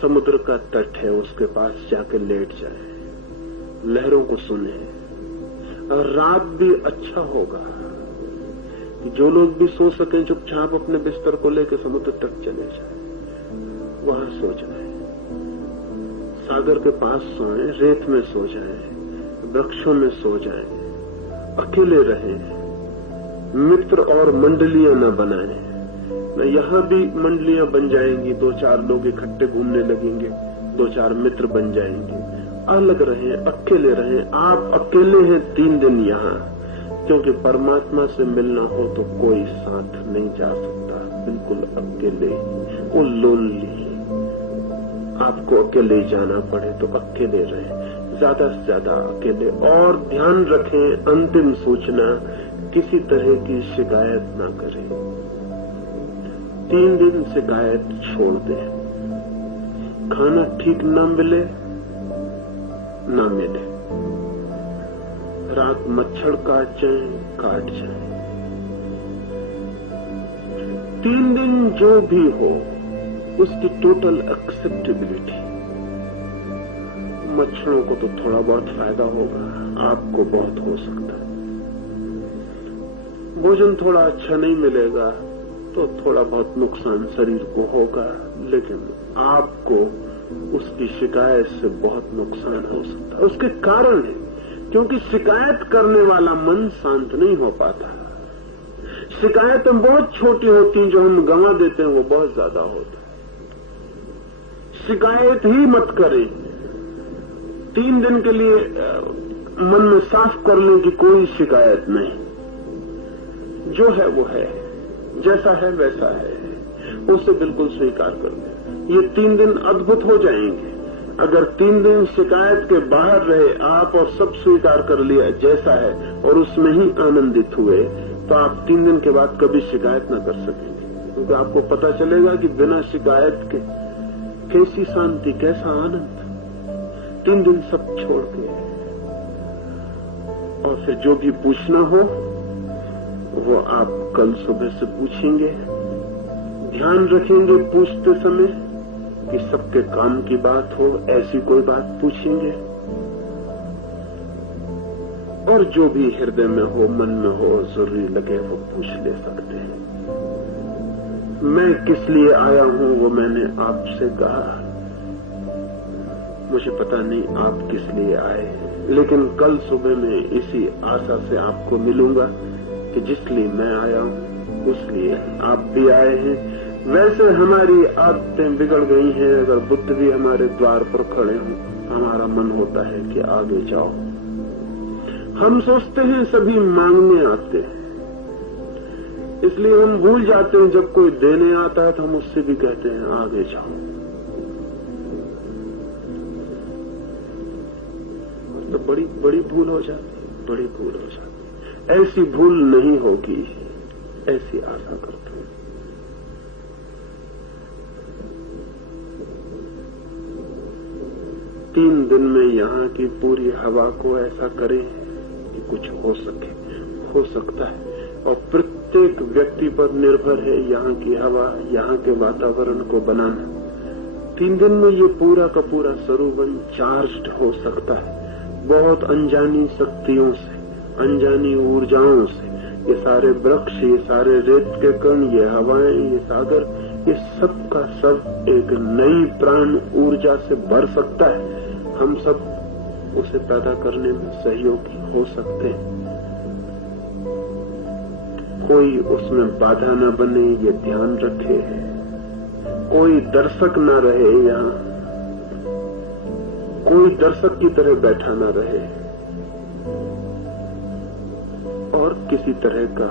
समुद्र का तट है, उसके पास जाके लेट जाए, लहरों को सुने। और रात भी अच्छा होगा कि जो लोग भी सो सकें चुपचाप अपने बिस्तर को लेकर समुद्र तक चले जाए, वहां सो जाए, सागर के पास सोएं, रेत में सो जाएं, वृक्षों में सो जाएं, अकेले रहें, मित्र और मंडलियां न बनाएं। यहां भी मंडलियां बन जाएंगी, 2-4 लोग इकट्ठे घूमने लगेंगे, 2-4 मित्र बन जाएंगे। अलग रहें, अकेले रहें। आप अकेले हैं 3 दिन यहाँ, क्योंकि परमात्मा से मिलना हो तो कोई साथ नहीं जा सकता, बिल्कुल अकेले, वो लोनली। आपको अकेले जाना पड़े तो अकेले रहें, ज्यादा से ज्यादा अकेले। और ध्यान रखें, अंतिम सूचना, किसी तरह की शिकायत ना करें। 3 दिन शिकायत छोड़ दें। खाना ठीक ना मिले, ना मिले, रात मच्छर काट जाए, 3 दिन जो भी हो उसकी टोटल एक्सेप्टेबिलिटी। मच्छरों को तो थोड़ा बहुत फायदा होगा, आपको बहुत हो सकता है। भोजन थोड़ा अच्छा नहीं मिलेगा तो थोड़ा बहुत नुकसान शरीर को होगा, लेकिन आपको उसकी शिकायत से बहुत नुकसान हो सकता है। उसके कारण है क्योंकि शिकायत करने वाला मन शांत नहीं हो पाता। शिकायतें बहुत छोटी होती हैं, जो हम गंवा देते हैं वो बहुत ज्यादा होता है। शिकायत ही मत करें। 3 दिन के लिए मन में साफ कर लें कि कोई शिकायत नहीं, जो है वो है, जैसा है वैसा है, उसे बिल्कुल स्वीकार कर लें। ये 3 दिन अद्भुत हो जाएंगे। अगर 3 दिन शिकायत के बाहर रहे आप और सब स्वीकार कर लिया जैसा है और उसमें ही आनंदित हुए, तो आप 3 दिन के बाद कभी शिकायत न कर सकेंगे, क्योंकि आपको पता चलेगा कि बिना शिकायत के कैसी शांति, कैसा आनंद। 3 दिन सब छोड़ के, और फिर जो भी पूछना हो वो आप कल सुबह से पूछेंगे। ध्यान रखेंगे पूछते समय कि सबके काम की बात हो, ऐसी कोई बात पूछेंगे। और जो भी हृदय में हो, मन में हो, जरूरी लगे वो पूछ ले सकते हैं। मैं किस लिए आया हूं वो मैंने आपसे कहा। मुझे पता नहीं आप किस लिए आए, लेकिन कल सुबह में इसी आशा से आपको मिलूंगा कि जिस लिए मैं आया हूं उस लिए आप भी आए हैं। वैसे हमारी आदतें बिगड़ गई हैं। अगर बुद्ध भी हमारे द्वार पर खड़े हों, हमारा मन होता है कि आगे जाओ। हम सोचते हैं सभी मांगने आते हैं, इसलिए हम भूल जाते हैं जब कोई देने आता है तो हम उससे भी कहते हैं आगे जाओ। तो बड़ी भूल हो जाती, बड़ी भूल हो जाती। ऐसी भूल नहीं होगी, ऐसी आशा करते हैं। तीन दिन में यहाँ की पूरी हवा को ऐसा करें कि कुछ हो सके, हो सकता है। और प्रत्येक व्यक्ति पर निर्भर है यहाँ की हवा, यहाँ के वातावरण को बनाना। 3 दिन में ये पूरा का पूरा सरोवर चार्ज्ड हो सकता है, बहुत अनजानी शक्तियों से, अनजानी ऊर्जाओं से। ये सारे वृक्ष, ये सारे रेत के कण, ये हवाएं, ये सागर, ये सब का सब एक नई प्राण ऊर्जा से भर सकता है। हम सब उसे पैदा करने में सहयोगी हो सकते हैं। कोई उसमें बाधा न बने, ये ध्यान रखे। कोई दर्शक न रहे यहाँ, कोई दर्शक की तरह बैठा न रहे, और किसी तरह का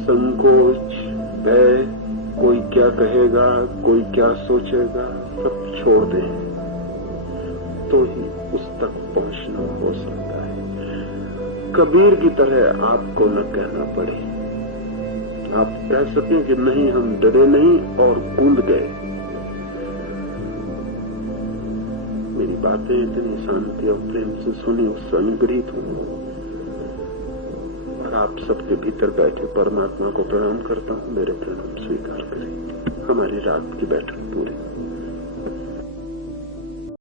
संकोच, भय, कोई क्या कहेगा, कोई क्या सोचेगा, सब छोड़ दें तो ही उस तक पहुंचना हो सकता है। कबीर की तरह आपको न कहना पड़े, आप कह सकें कि नहीं हम डरे नहीं और कूद गए। मेरी बातें इतनी शांति और प्रेम से सुनी, उससे अनुग्रहित हूं और आप सबके भीतर बैठे परमात्मा को प्रणाम करता हूं। मेरे प्रणाम स्वीकार करें। हमारी रात की बैठक पूरी।